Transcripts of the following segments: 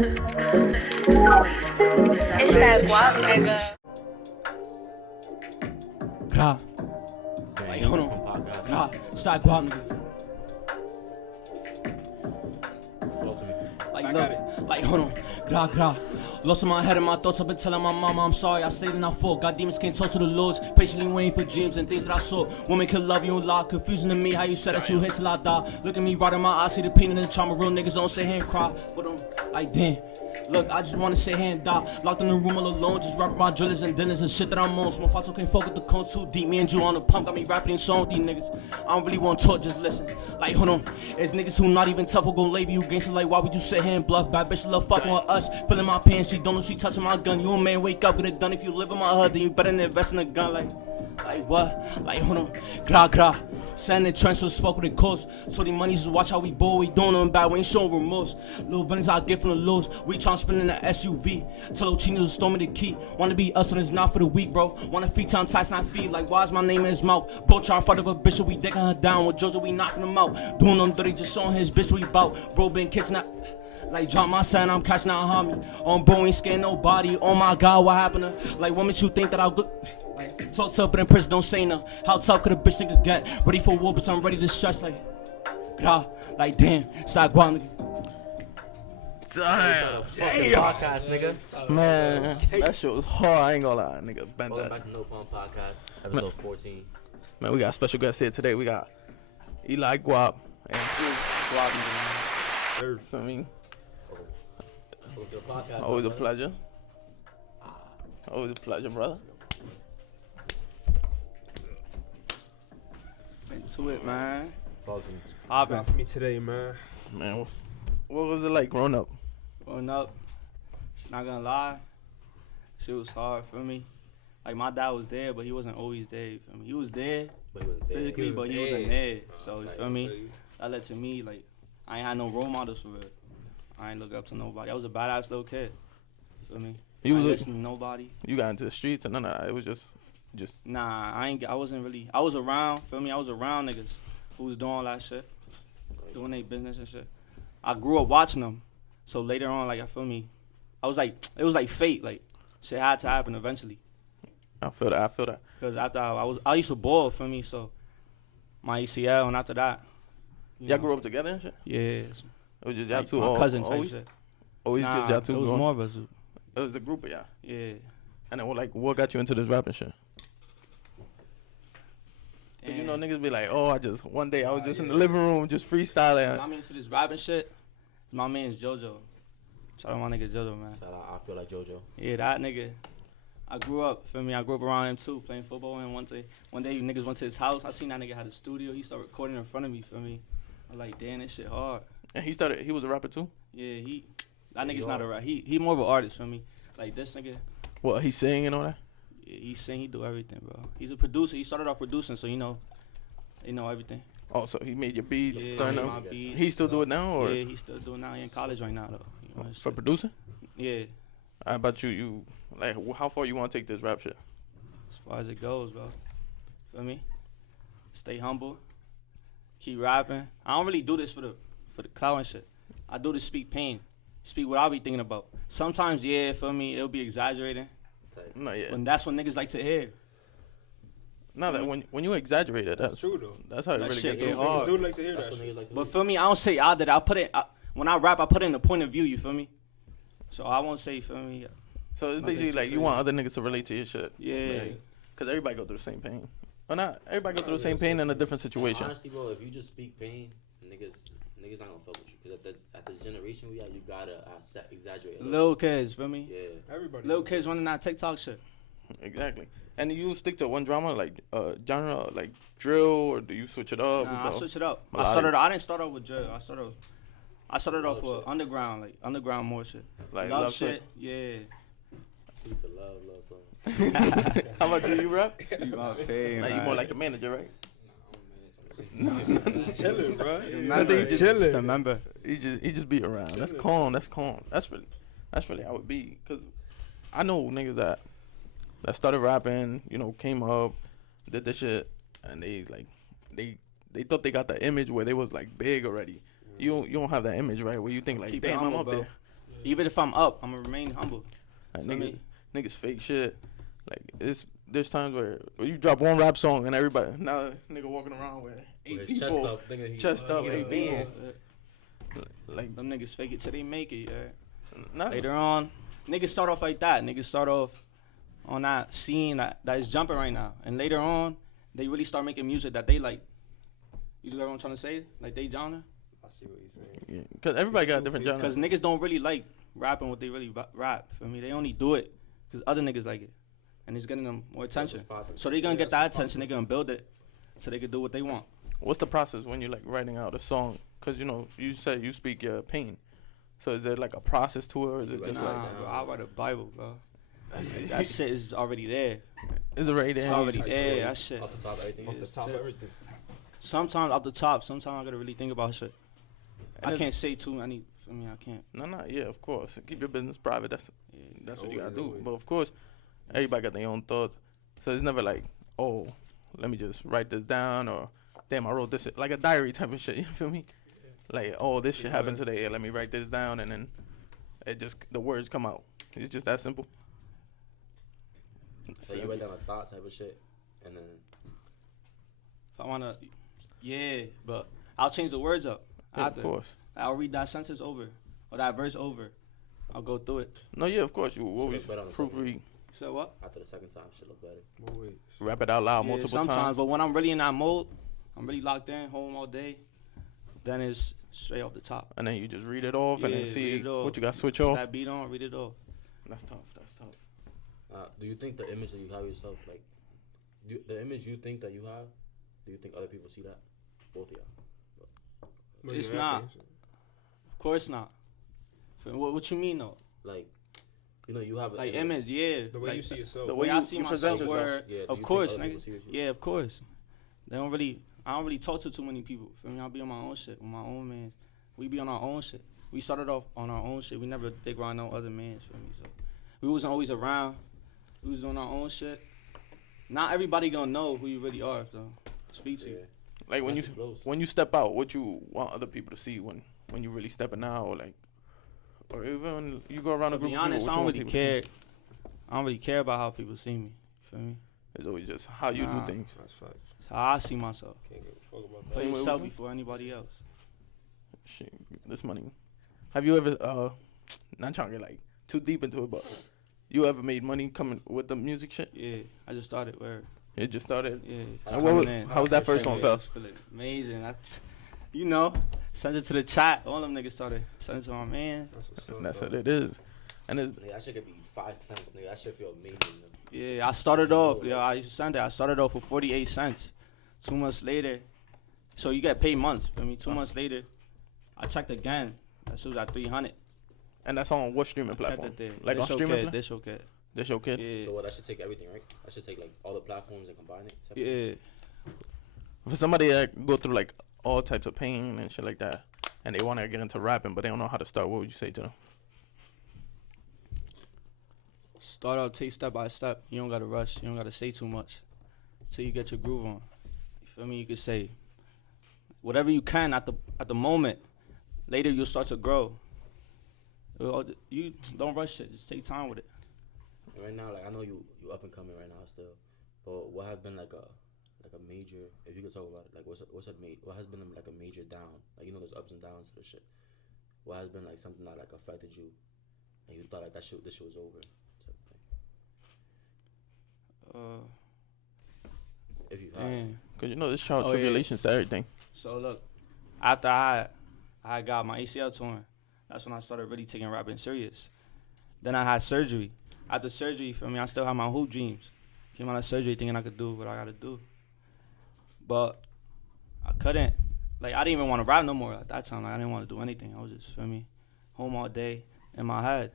It's that guap, nigga. Gra. Like, hold on. Gra. It's that guap, nigga. Like, look. Like, hold on. Gra, gra. Lost in my head and my thoughts. I've been telling my mama I'm sorry. I stayed and I fought. God demons can't talk to the lords. Patiently waiting for dreams and things that I saw. Women can love you and lie. Confusing to me how you said that you hate till I die. Look at me right in my eyes. See the pain and the trauma. Real niggas don't sit here and cry. But like, damn. Look, I just wanna sit here and die. Locked in the room all alone, just rapping my drillers and dinners and shit that I'm on. Smoke fights, can't fuck with the cone too deep. Me and Drew on the pump, got me rapping and song with these niggas. I don't really want to talk, just listen. Like, hold on, it's niggas who not even tough who gon' label you gangster. Like, why would you sit here and bluff? Bad bitch love fucking with us. Feeling my pain, she don't know she touching my gun. You a man, wake up, get it done. If you live in my hood, then you better invest in a gun. Like what? Like, hold on, gra gra. Sand in trench, so fuck what it costs. So the money's just watch how we ball. We doing them bad, we ain't showing remorse. Little villains I get from the lows. We tryna spin in the SUV. Tell Ochino to storm me the key. Wanna be us and it's not for the weak, bro. Wanna free time ties, not feed. Like, why is my name in his mouth? Bro, tryna fight of a bitch, so we dicking her down. With Jojo, we knocking him out. Doing them dirty, just showing his bitch we bout. Bro, been kissing that. Like, drop my son, I'm catching out homie. On bro, ain't scared nobody. Oh my god, what happened to? Like, what makes you think that I'll go? Like, talk tough, but in prison, don't say no. How tough could a bitch nigga get? Ready for war, bitch, I'm ready to stress. Like, grah, like, damn, start guap, nigga. Damn. Podcast, nigga. Man, that shit was hard. I ain't gonna lie, nigga. Bent Welcome that. back to No Pump Podcast, episode 14. Man, we got special guests here today. We got ELIGWUAP and Guap. For me, always a pleasure. Always a pleasure, brother. Into it, man. Hopping for me today, man. Man, what was it like growing up? Growing up, not gonna lie, shit was hard for me. Like, my dad was there, but he wasn't always there, you feel me? He was there physically, but he wasn't there. So, you feel me? That led to me, like, I ain't had no role models for real. I ain't look up to nobody. I was a badass little kid. Feel me? You I ain't was listen to nobody. You got into the streets and none of that. It was just. Nah, I wasn't really. I was around. Feel me? I was around niggas who was doing all that shit, doing their business and shit. I grew up watching them. So later on, like, I feel me. I was like, it was like fate. Like, shit had to happen eventually. I feel that. Cause after I used to ball. Feel me? So my ACL and after that. Y'all grew up together and shit? Yeah. It was just y'all Like, two. my cousin type always, shit. always Nah, just y'all two. it was going? more of us. It was a group of y'all. Yeah. And then what got you into this rapping shit? Cause you know niggas be like, oh, one day I was just in the living room just freestyling. I'm into this rapping shit. My man's JoJo. Shout out my nigga JoJo, man. Shout out, I feel like JoJo. Yeah, that nigga. I grew up, feel me? I grew up around him too, playing football. And one day niggas went to his house. I seen that nigga had a studio. He started recording in front of me, feel me? I was like, damn, this shit hard. And he was a rapper too? Yeah, that nigga's not a rapper. He more of an artist, feel me? Like, this nigga. What, he sing and all that? Yeah, he sing, he do everything, bro. He's a producer. He started off producing, so they know everything. Oh, so he made your beats? Yeah, he made my beats. He still do it now? Or? Yeah, he still doing it now. He in college right now, though. You know, For producing? Yeah. How about you, like, how far you want to take this rap shit? As far as it goes, bro. Feel me? Stay humble. Keep rapping. I don't really do this for the clout and shit. I do this speak pain. Speak what I be thinking about. Sometimes, yeah, feel me, it'll be exaggerating. No, yeah. But that's what niggas like to hear. No, that when you exaggerate it, that's true though. That's how it That really shit gets get through. hard. Niggas do like to hear That's that what shit. niggas like to But do. feel me, I don't say I did. When I rap, I put it in the point of view, you feel me? So I won't say, feel me? So it's Nothing basically like you want other niggas to relate to your shit. Yeah. Because everybody go through the same pain. Well, not everybody go through the same pain in a different situation. Honestly, bro, if you just speak pain, niggas not gonna fuck with you. Because at this generation we are, you gotta exaggerate. Little kids, feel me? Yeah. Everybody. Little kids running that TikTok shit. Exactly. And you stick to one drama, like genre, like drill, or do you switch it up? Nah, I switch it up. Melodic. I didn't start off with drill. I started off with underground more shit. Like love love shit. Yeah. I used to love song. How about you rap? Speak my pain, Like you man. more like a manager, right? Chilling, bro. Member, just a member. He just be around. That's calm. That's really how it be. Cause I know niggas that started rapping, came up, did this shit, and they thought they got the image where they was like big already. You don't have that image, right? Where you think like, Keep it damn, I'm humble, up bro. there. Even if I'm up, I'm gonna remain humble. Like, Feel me? niggas fake shit. Like there's times where you drop one rap song and everybody now nigga walking around with 8 With his people, chest up, 8 people. Like Them niggas fake it till they make it. Yeah. nah, Later on, niggas start off like that. Niggas start off on that scene that is jumping right now, and later on, they really start making music that they like. You get what I'm trying to say? Like they genre. I see what he's saying. because everybody got different genres. Because niggas don't really like rapping what they really rap. For me, they only do it because other niggas like it, and it's getting them more attention. So they gonna get that attention. They gonna build it so they can do what they want. What's the process when you like writing out a song? Because you know you said you speak your pain. So is there like a process to it, or is it just Nah, like bro, I write a Bible, bro. That shit is already there. is it already It's there? already there. That shit. Off the top, everything Off the is. top of everything. Sometimes off the top. Sometimes I gotta really think about shit. And I it's- can't say too many. I mean, I can't. No, yeah, of course. Keep your business private. That's what you gotta do. Always. But of course, everybody got their own thoughts. So it's never like, oh, let me just write this down, or damn, I wrote this like a diary type of shit. You feel me? Like, oh, this shit happened today. Let me write this down, and then it just the words come out. It's just that simple. So you write down a thought type of shit, and then If I wanna, yeah, but I'll change the words up. Yeah, after. of course. I'll read that sentence over or that verse over. I'll go through it. No, yeah, of course. You always Shit look better on the proofread, So what? after the second time, shit look better. Always. rap it out loud Yeah, multiple sometimes, times. but when I'm really in that mode, I'm really locked in, home all day. Then it's straight off the top. And then you just read it off and Yeah, then see read it off. what you got to switch off. That beat on, read it off. That's tough. Do you think the image that you have yourself, like, the image you think that you have, do you think other people see that? Both of y'all. When It's you're not. rapping, Of course not. What you mean though? Like, you know, you have Like an image, yeah. The way like, you see yourself. the the way way I you- see you myself. present yourself. Where, Yeah, do of you course, think other nigga. people see what you- Yeah, of course. They don't really. I don't really talk to too many people. Feel me? I'll be on my own shit with my own man. We be on our own shit. We started off on our own shit. We never dig around no other mans. Feel me? So we wasn't always around. We was on our own shit. Not everybody gonna know who you really are if they speak to you. Yeah. Like when you That's close. when you step out, what you want other people to see when you really stepping out, or like, or even when you go around To a group be of people, honest, what I you don't want really people to care. see? I don't really care about how people see me. Feel me? It's always just how you Nah. do things. That's facts. It's how I see myself. Can't give a fuck about Put that. Same way yourself with me. before anybody else. Shit, this money. Have you ever not trying to get like too deep into it, but you ever made money coming with the music shit? Yeah, I just started where. It just started. Yeah. And what was, coming in. how was that first Yeah, one, I felt? just feel it amazing. You know, send it to the chat. All them niggas started sending it to my man. That's what's up, That's bro. what it is. And it's Nigga, that shit could be 5 cents, nigga. That shit feel amazing. Nigga. Yeah, I started off. Yeah, I used to send it. I started off for 48 cents. 2 months later, so you get paid months. Feel me? 2 months later, I checked again. That shit was at 300. and that's on what streaming Kept platform? it there. Like on This streaming okay, platform? this okay. That's your kid. Yeah. So what? That should take everything, right? That should take like all the platforms and combine it. type of thing? Yeah. For somebody that go through like all types of pain and shit like that, and they want to get into rapping, but they don't know how to start, what would you say to them? Start out, take step by step. You don't gotta rush. You don't gotta say too much till you get your groove on. You feel me? You could say whatever you can at the moment. Later, you'll start to grow. You don't rush it. Just take time with it. And right now, like I know you up and coming right now still, but what have been like a major? If you could talk about it, like what has been like a major down? Like you know, there's ups and downs to the shit. What has been like something that like affected you, and you thought like this shit was over? Type of thing. If you have, Damn. Because you know this child Oh, yeah. tribulations to everything. So look, after I got my ACL torn, that's when I started really taking rapping serious. Then I had surgery. After surgery, for me, I still had my hoop dreams. Came out of surgery thinking I could do what I gotta do, but I couldn't. Like I didn't even want to rap no more at that time. Like, I didn't want to do anything. I was just, feel me, home all day in my head.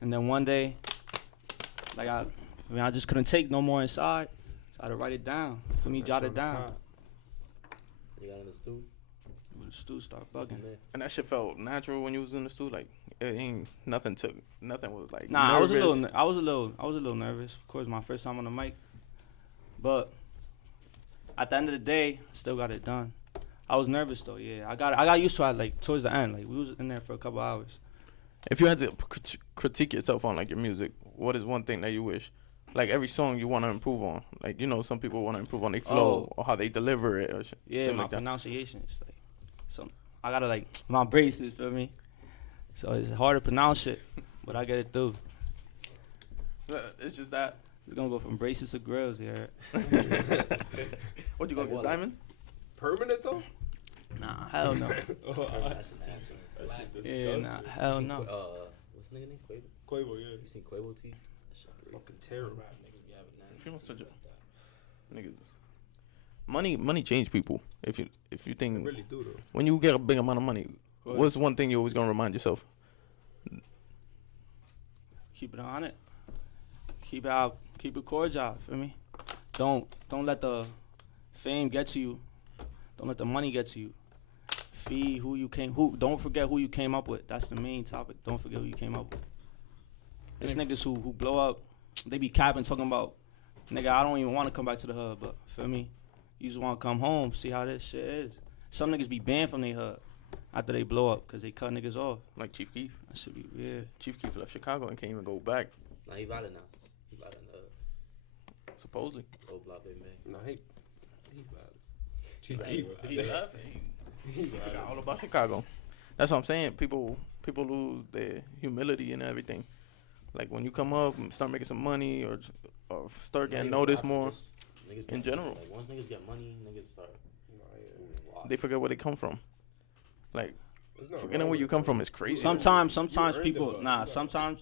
And then one day, like I just couldn't take no more inside. So I had to write it down. For me, jot it down. you got in the stew. The stew start bugging. And that shit felt natural when you was in the studio. Like it ain't nothing was like Nah, nervous. I was a little nervous. Of course, my first time on the mic, but at the end of the day, I still got it done. I was nervous though. Yeah, I got used to it like towards the end. Like we was in there for a couple hours. If you had to critique yourself on like your music, what is one thing that you wish, like every song you want to improve on? Like some people want to improve on their flow or how they deliver it. Or Yeah, my like that. pronunciations. Like, I gotta like my braces, feel me? So it's hard to pronounce it, but I get it through. It's just that. It's gonna go from braces to grills here. What you gonna get, diamonds? Permanent though? Nah, hell no. That's nasty. Yeah, nah, hell no. What's the nigga name? Quavo? Quavo, yeah. You seen Quavo teeth? That shit pretty Fucking terrible. If you don't touch it, nigga, money change people. If you They think really do though. when you get a big amount of money, what's one thing you always gonna remind yourself? Keep it on it. Keep it cordial, feel me? Don't let the fame get to you. Don't let the money get to you. Feed don't forget who you came up with. That's the main topic. Don't forget who you came up with. There's niggas who blow up, they be capping talking about, nigga, I don't even want to come back to the hood, but feel me? You just want to come home, see how this shit is. Some niggas be banned from their hood after they blow up because they cut niggas off. Like Chief Keef. That should be weird. Chief Keef left Chicago and can't even go back. Nah, he valid now. He valid Supposedly. old block they made. Nah, he bad. He left. He forgot all about Chicago. That's what I'm saying. People lose their humility and everything. Like when you come up and start making some money or start getting noticed more. In general. Like once niggas get money, niggas start. They forget where they come from. Like There's no forgetting wrong where you with come it. from is crazy. Sometimes earned people, it, though. sometimes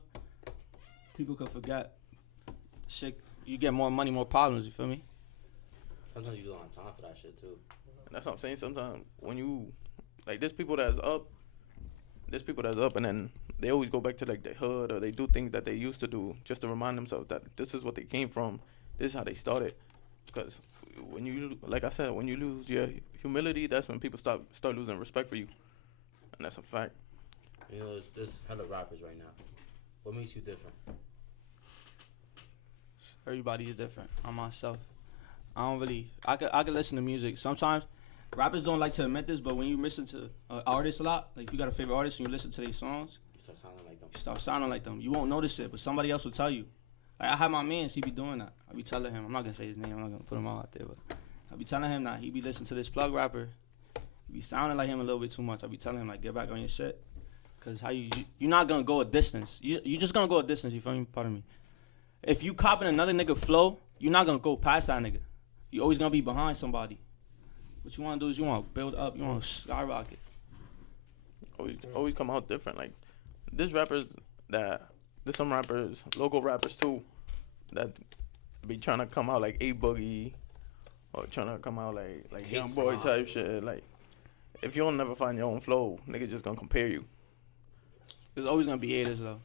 people can forget. Shit, you get more money, more problems. You feel me? Sometimes you don't have time for that shit too. That's what I'm saying. Sometimes when you like, there's people that's up, and then they always go back to like their hood or they do things that they used to do just to remind themselves that this is what they came from. This is how they started. Because when you, like I said, when you lose your humility, that's when people start losing respect for you, and that's a fact. You know, there's hella rappers right now. What makes you different? Everybody is different. I'm myself. I could listen to music. Sometimes rappers don't like to admit this, but when you listen to artists a lot, like if you got a favorite artist and you listen to their songs, You start sounding like them. you start sounding like them. You won't notice it, but somebody else will tell you. Like I have my mans, he be doing that. I be telling him, I'm not gonna say his name, I'm not gonna put him out there, but I be telling him that he be listening to this plug rapper. He be sounding like him a little bit too much. I be telling him like, get back on your shit, cause how you're not gonna go a distance. You just gonna go a distance. You feel me? Pardon me. If you copying another nigga flow, you're not gonna go past that nigga. You always gonna be behind somebody. What you wanna do is you wanna build up. You wanna skyrocket. Always come out different. Like there's some rappers, local rappers too, that be trying to come out like A Boogie, or trying to come out like Young Boy type shit. Like if you don't never find your own flow, niggas just gonna compare you. There's always gonna be haters though.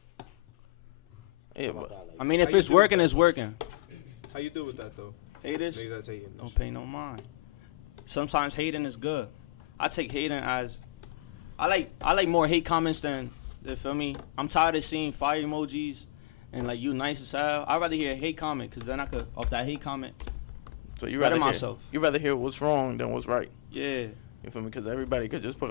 Yeah, but I mean, if How you it's do working, that? it's working. How you do with that though? Haters Niggas that's hating. don't pay no mind. Sometimes hating is good. I take hating as I like more hate comments than feel me. I'm tired of seeing fire emojis and like you nice as hell. I'd rather hear a hate comment because then I could off that hate comment. so you Better rather myself. you rather hear what's wrong than what's right. Yeah. You feel me? Because everybody could just put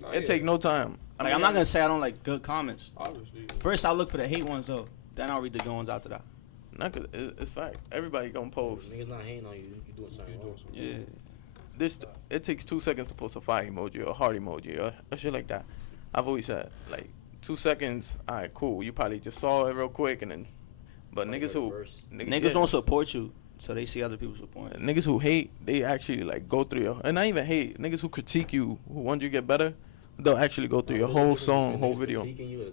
Nah, it take no time. Like I'm not gonna say I don't like good comments. Obviously. First I look for the hate ones though. Then I'll read the good ones after that. Not cause it's fact. Everybody gonna post. Niggas not hating on you. You doing something wrong. Yeah. It takes 2 seconds to post a fire emoji or a heart emoji or shit like that. I've always said like 2 seconds. All right, cool. You probably just saw it real quick and then. But Like niggas who reverse. Niggas don't support you, so they see other people supporting. niggas who hate, they actually like go through your, and not even hate. Niggas who critique you, who want you to get better, they'll actually go through your whole song, whole video. Critiquing you and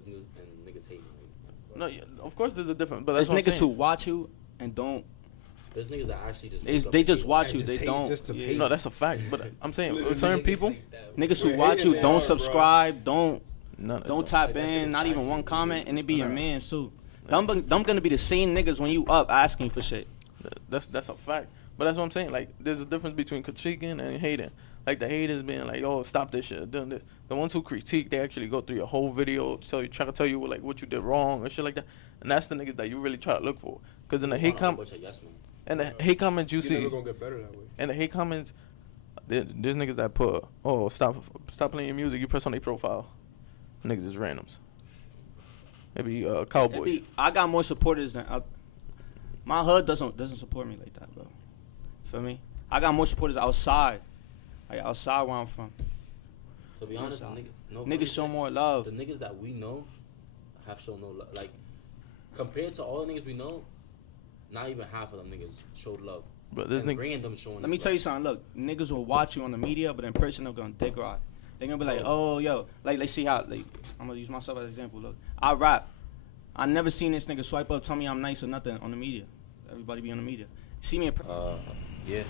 niggas hating you. No, yeah, of course there's a difference, but There's that's what I'm niggas who saying. watch you and don't. There's niggas that actually just. They just hate. watch And you. just They hate don't. just to Yeah. hate. No, that's a fact. But I'm saying with certain people, Niggas who We're watch hating you it don't hard, bro. subscribe, don't none. tap in, not even one comment, and it be your man too. Them gonna be the same niggas when you up asking for shit. That's a fact. But that's what I'm saying. Like, there's a difference between critiquing and hating. Like, the haters being like, "Yo, stop this shit." The ones who critique, they actually go through your whole video, try to tell you like what you did wrong or shit like that. And that's the niggas that you really try to look for. Cause in the hate comments, you You're see, never gonna get better that way. in the hate comments, there's niggas that put, "Oh, stop playing your music." You press on their profile. Niggas is randoms. Maybe Cowboys. I got more supporters than my hood doesn't support me like that, bro. Feel me? I got more supporters outside, like outside where I'm from. To be honest, Niggas show more love. The niggas that we know have shown no love. Like, compared to all the niggas we know, not even half of them niggas showed love. But this nigga, random showing. Let me tell you something. Look, niggas will watch you on the media, but in person they're gonna dick ride. They're gonna be like, oh, yo, like, let's see how, like, I'm gonna use myself as an example. Look, I rap. I never seen this nigga swipe up, tell me I'm nice or nothing on the media. Everybody be on the media. See me in yeah.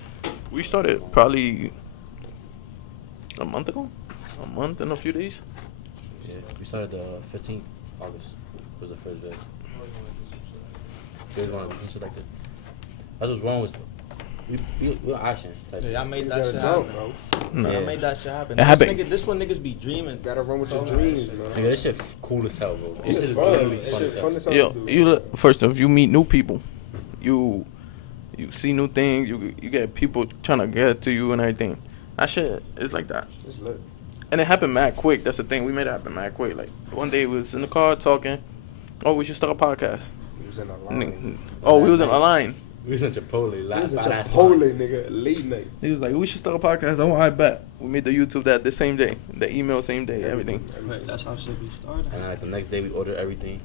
we started probably a month ago. A month and a few days. Yeah, we started the 15th August. Was the first day. You guys want to do some shit like that? That's what's wrong with we action type. Yeah, I made that You shit gotta jump, happen. bro. No. I made that shit happen. It happened. This one niggas be dreaming. Gotta run with your dreams, man. Nigga, this shit cool as hell, bro. This shit is Fun. literally This fun shit as hell. fun as hell Yo, to do. first off, you meet new people. You see new things. You get people trying to get to you and everything. That shit is like that. It's lit. And it happened mad quick. That's the thing. We made it happen mad quick. Like one day we was in the car talking. Oh, we should start a podcast. He was in a line. Oh, we was in a line. We was in Chipotle. He was in last Chipotle, night. nigga. Late night. He was like, we should start a podcast. Oh, I bet. We made the YouTube that the same day. The email same day. Everything. Right, that's how shit be started. And then, like the next day we ordered everything.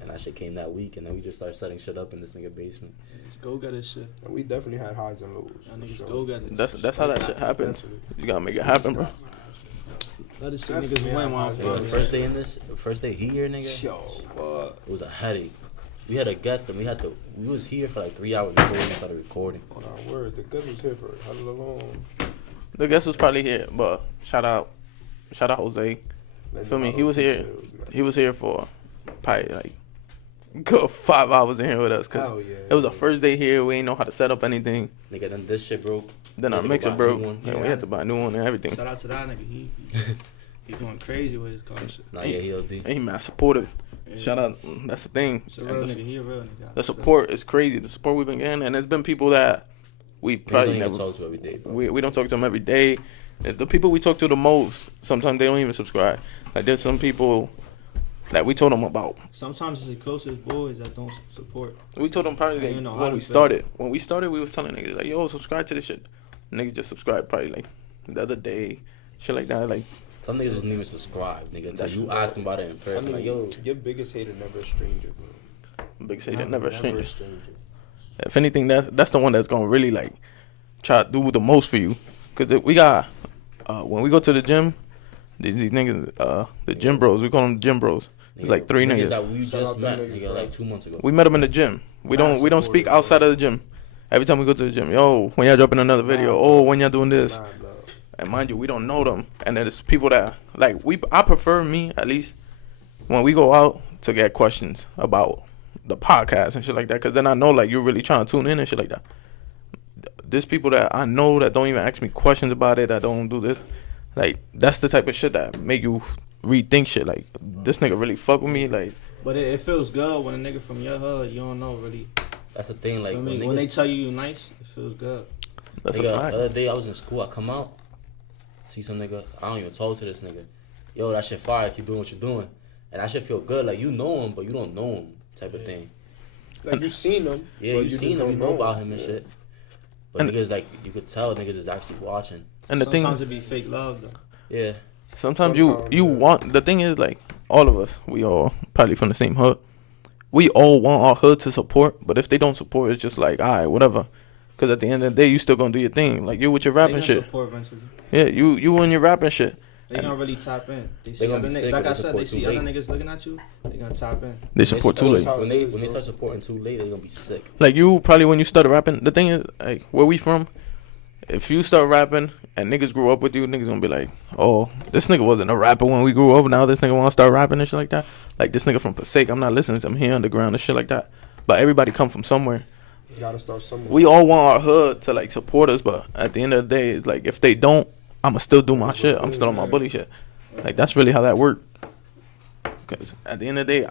And that shit came that week. And then we just started setting shit up in this nigga basement. Go get this shit. And we definitely had highs and lows. Y'all for niggas sure. go get it. That's how that shit happens. You gotta make it happen, bro. Let us see niggas win while I'm Yo, the fucking. first day here, nigga, Yo, what? it was a headache. We had a guest and we was here for like 3 hours before we started recording. On our word, the guest was here for how long? The guest was probably here, but shout out Jose. Feel me? He was here. He was here for probably like good 5 hours in here with us. Cause Hell yeah. it was our first day here. We ain't know how to set up anything. Nigga, then this shit broke. Then We our had to mixer go buy a new broke, one. and we had to buy a new one and everything. Shout out to that nigga. He going crazy with his car shit. Nah, yeah, he OD. And he mad supportive. Yeah. Shout out. That's the thing. It's a And real the, nigga. He a real nigga. the support is crazy. The support we've been getting, and there's been people that we We don't probably even never. talk to every day, bro. We don't talk to them every day. The people we talk to the most, sometimes they don't even subscribe. Like there's some people that we told them about. Sometimes it's the closest boys that don't support. We told them probably I don't like, even know how when to we feel. started. When we started, we was telling niggas like, "Yo, subscribe to this shit." Niggas just subscribed probably like the other day, shit like that. Like Some niggas just didn't even subscribe, nigga. Until That's you right. ask them about it in person. Like, yo, your biggest hater never a stranger, bro. Big say that never a Never stranger. a stranger. If anything, that's the one that's gonna really like try to do the most for you. Cause we got when we go to the gym, these niggas, the gym bros, we call them gym bros. It's like three niggas. that we Shout just out met, them niggas, nigga, bro. like 2 months ago. We met them in the gym. We don't speak supportive, outside bro. of the gym. Every time we go to the gym, yo, when y'all dropping another video, Nah, oh, when y'all doing this. Nah, bro. And mind you, we don't know them. And there's people that like I prefer me at least when we go out to get questions about the podcast and shit like that, because then I know like you're really trying to tune in and shit like that. There's people that I know that don't even ask me questions about it, that don't do this. Like that's the type of shit that make you rethink shit. Like this nigga really fuck with me. Like But it feels good when a nigga from your hood, you don't know really. That's the thing, like, Feel me? when When they niggas, tell you nice, it feels good. that's nigga, a fact. the other day I was in school, I come out, see some nigga, I don't even talk to this nigga. Yo, that shit fire, keep doing what you're doing. And that shit feel good, like, you know him, but you don't know him, type of thing. Like you seen them. Yeah, but you just seen him, don't you know about him and Yeah. shit. But And- niggas, like, you could tell niggas is actually watching. And the Sometimes thing, it be fake love though. Yeah. sometimes Sometimes, you yeah. want. The thing is like all of us, we all probably from the same hood. We all want our hood to support, but if they don't support, it's just like, all right, whatever. Because at the end of the day, you still gonna do your thing. Like you with your They rapping gonna shit. support eventually. Yeah, you and your rapping shit. They gonna really tap in. They see gonna other be niggas. sick Like if I they said, they support see too other late. niggas looking at you. They gonna tap in. They support too late. When they bro. start supporting too late, they gonna be sick. Like you probably when you started rapping, the thing is like where we from, if you start rapping and niggas grew up with you, niggas gonna be like, oh, this nigga wasn't a rapper when we grew up, now this nigga wanna start rapping and shit like that. Like this nigga from Passaic, I'm not listening to him here underground and shit like that. But everybody come from somewhere. You gotta start somewhere. We all want our hood to like support us, but at the end of the day, it's like if they don't, I'ma still do my shit. I'm still on my bully shit. Like that's really how that work. Cause at the end of the day,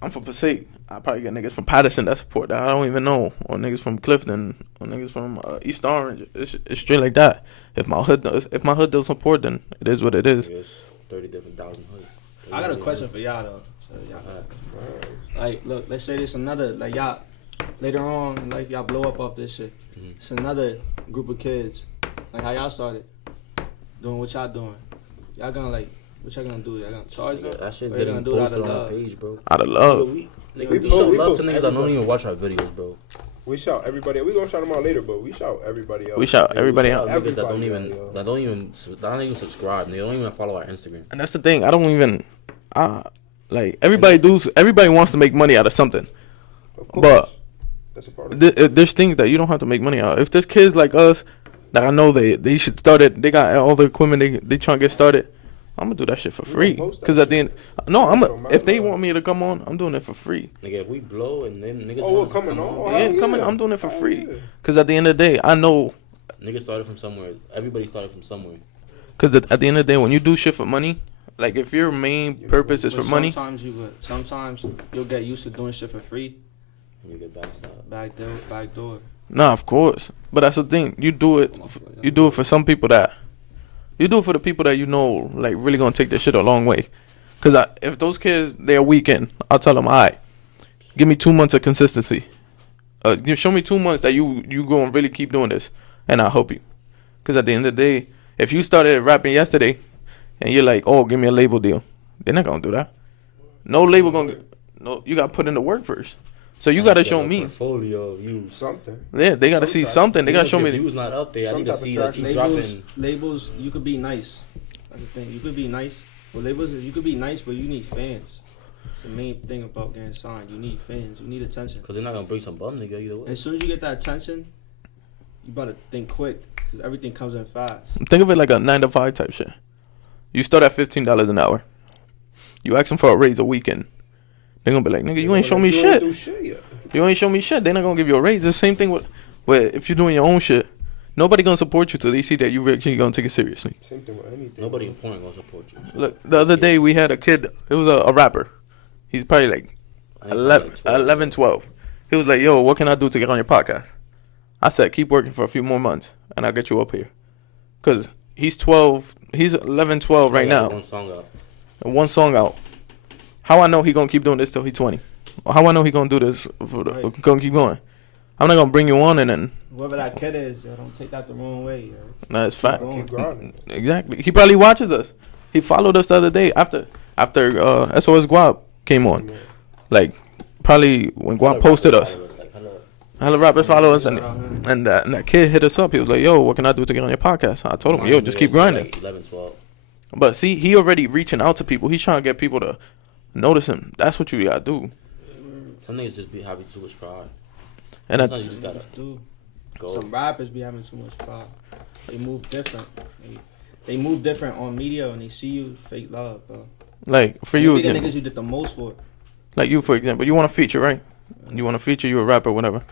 I'm from Passaic. I probably get niggas from Patterson that support that I don't even know, or niggas from Clifton, or niggas from East Orange. It's straight like that. If my hood doesn't support, then it is what it is. There's 30 different thousand hoods. I got a question for y'all though. Like, look, let's say this another, like, y'all, later on in life, y'all blow up off this shit. It's another group of kids, like how y'all started, doing what y'all doing. Y'all gonna, like, what y'all gonna do? Y'all gonna charge them? That shit's Or y'all getting gonna do it out posted of on our love? page, bro. Out of love. We We show post love to niggas that don't everybody. even watch our videos, bro. We shout everybody. We gonna shout them out later, but we shout everybody out. We shout Nigga, everybody we out. shout niggas that don't Everybody even out, yo. that don't even subscribe. They don't even follow our Instagram. And that's the thing. I don't even. Like everybody wants to make money out of something. Of course. But that's a part of it. there's things that you don't have to make money out. If there's kids like us that I know they should start it, they got all the equipment, they trying to get started, I'm gonna do that shit for free. post that Because at the end, no, if they love. want me to come on, I'm doing it for free. Nigga, if we blow and then niggas Oh, want we're to coming come on. on, Oh, Yeah, hell come in, yeah. I'm doing it for Hell free. yeah. Because at the end of the day, I know. niggas started from somewhere. Everybody started from somewhere. Because at the end of the day, when you do shit for money, like if your main purpose is for But money, sometimes you'll get used to doing shit for free. And you get backstabbed. Back door. nah, of course. But that's the thing. You do it for some people that. You do it for the people that you know, like, really gonna take this shit a long way. Because if those kids, they're weekend, I'll tell them, all right, give me 2 months of consistency. Show me 2 months that you gonna really keep doing this, and I'll help you. Because at the end of the day, if you started rapping yesterday, and you're like, oh, give me a label deal, they're not gonna do that. No label gonna, no, you gotta put in the work first. So you gotta show me. Portfolio of you. Something. Yeah, they gotta see something. They gotta show If me. you was not up there, I Some need to type of see that traction. you dropping. Labels, you could be nice. That's the thing. You could be nice. But labels, you could be nice, but you need fans. It's the main thing about getting signed. You need fans. You need attention. Because they're not going to bring some bum nigga either way. As soon as you get that attention, you better think quick. Because everything comes in fast. Think of it like a 9 to 5 type shit. You start at $15 an hour. You ask them for a raise a weekend. They're gonna be like, nigga, you ain't show me shit. You ain't show me shit. They're not gonna give you a raise. The same thing with if you're doing your own shit. Nobody gonna support you till they see that you actually gonna take it seriously. Same thing with anything. Nobody important going to support you. Look, the other day we had a kid. It was a rapper. He's probably like 11, 12. He was like, yo, what can I do to get on your podcast? I said, keep working for a few more months, and I'll get you up here. Because he's 12. He's 11, 12 right now. One song out. How I know he gonna keep doing this till he's 20? Or how I know he gonna do this? Gonna keep going. I'm not gonna bring you on and then. Whoever that kid is, yo, don't take that the wrong way. Yo. Nah, it's fact. Keep grinding. Exactly. He probably watches us. He followed us the other day after SOS Guap came on. Like probably when Guap posted us. Hella rappers follow us, and that kid hit us up. He was like, yo, what can I do to get on your podcast? I told him, yo, just keep grinding. Like 11, 12. But see, he already reaching out to people. He's trying to get people to notice him. That's what you gotta do. Some niggas just be happy to subscribe. And Sometimes you just gotta go. Some rappers be having too much pride. They move different. They move different on media and they see you fake love, bro. like for They you be the again, niggas you did the most for. like you for example, you want to feature, right? You want to feature, you a rapper, whatever.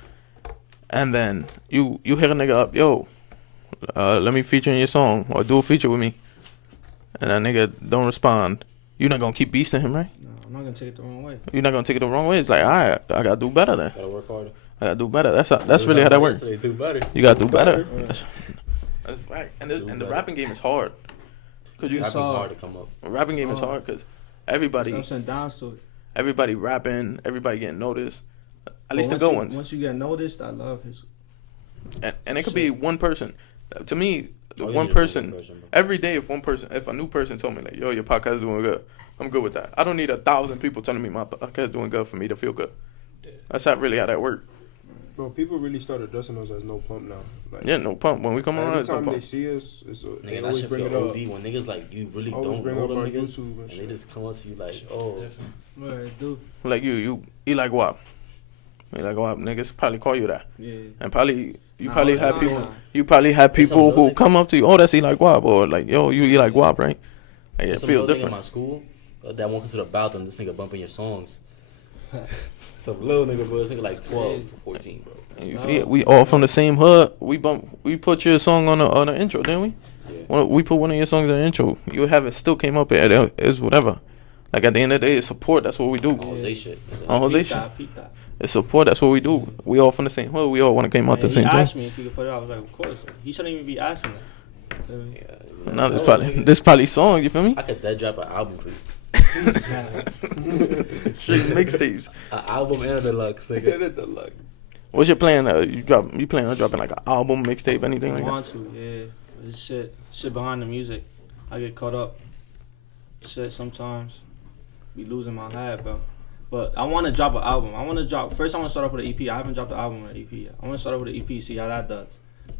And then you hit a nigga up, yo, let me feature in your song or do a feature with me. And that nigga don't respond. You're not gonna keep beasting him, right? No, I'm not gonna take it the wrong way. You're not gonna take it the wrong way. It's like, alright, I gotta do better then. Gotta work harder. I gotta do better. That's really how that works. Do better. You gotta do better. Yeah. That's right. And the rapping game is hard. Cause It's hard to come up. rapping game is hard because everybody Ups and downs to it. everybody rapping, everybody getting noticed. At least the But good ones. Once you get noticed, I love his. And it could be one person. To me, the Oh, one yeah, person, bro. every day if a new person told me like, yo, your podcast is doing good, I'm good with that. I don't need 1,000 people telling me my podcast is doing good for me to feel good. That's not really how that works. Bro, people really start addressing us as no pump now. Like, Yeah, no pump. When we come on, every it's no time they pump. see us, they Nigga, that always shit bring it feel up. OD when niggas like you really Always don't bring know up them our niggas YouTube and and they shit. just come up to you like, oh, Word, dude. Like you ELIGWUAP. ELIGWUAP niggas probably call you that. Yeah. And probably you Nah, probably all the have time, people nah. you probably have There's some people who little come up to you, oh, that's ELIGWUAP, or like, yo, you ELIGWUAP, right? Like it some feels little nigga in different. my school that walk into the bathroom, this nigga bumping your songs. Some little nigga, bro. This nigga like 12 or 14, bro. And you see it, we all from the same hood. We put your song on the intro, didn't we? Yeah. We put one of your songs in the intro. You have it still came up. It's whatever. Like at the end of the day, it's support. That's what we do. On Jose shit. On Jose Peep shit. that, peep that. It's support. That's what we do. We all from the same hood. We all want to came out the And same he thing. asked me if he could put it out. I was like, of course. He shouldn't even be asking that. Feel me? Yeah, Now this probably song. You feel me? I could dead drop an album for you. Straight mixtapes. An album and a deluxe, nigga. What's your plan? You plan on dropping like an album, mixtape, anything I like that? want to, yeah. This shit behind the music. I get caught up. Shit sometimes be losing my head, bro. But I want to drop an album. First I want to start off with an EP. I haven't dropped the album or an EP yet. I want to start off with an EP, see how that does.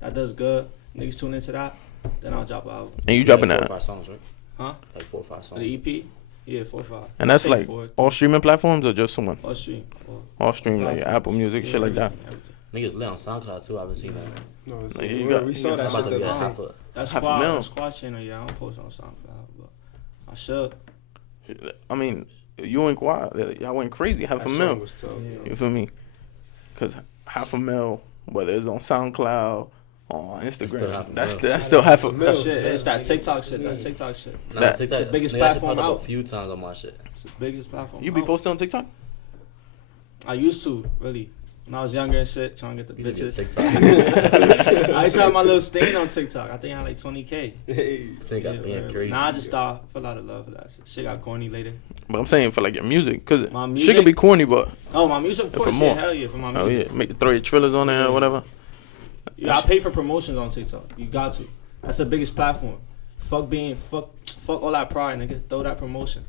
That does good. Niggas tune into that. Then I'll drop an album. And you dropping like that? 4 or 5 songs, right? Huh? Like 4 or 5 songs. The EP? Yeah, 4 or 5. And that's Say like 4. all streaming platforms or just someone? All stream. All stream, like Apple Music, shit like that. Everything. Niggas lit on SoundCloud too. I haven't seen that. No, it's Like, you got- we saw that I'm about to shit. get That half a. That's Half a mil. squad channel, yeah. I don't post on SoundCloud, but I should. I mean, you and Quad, y'all went crazy. Half a song mil. was tough. Yeah. You feel me? Because half a mil, whether it's on SoundCloud, on still Instagram, half a that's mil. still half a Mil. Shit, it's that TikTok shit. That TikTok shit. Nah, That- TikTok, it's the biggest nigga, that shit platform popped up out. a few times on my shit. It's the biggest platform. You be out. posting on TikTok? I used to, really. When I was younger and shit, trying to get the You should get bitches. TikTok. I used to have my little stain on TikTok. I think I had like 20K. Hey, Think I'm Yeah, being word. crazy. Nah, I just stopped. Fell out of love for that shit. Shit got corny later. But I'm saying for like your music, because My shit music? could be corny, but Oh, my music, of Yeah, course. promote. Yeah, hell yeah, for my oh music. yeah, throw your trillers on there or whatever. Yeah, I pay for promotions on TikTok. You got to. That's the biggest platform. Fuck all that pride, nigga. Throw that promotion.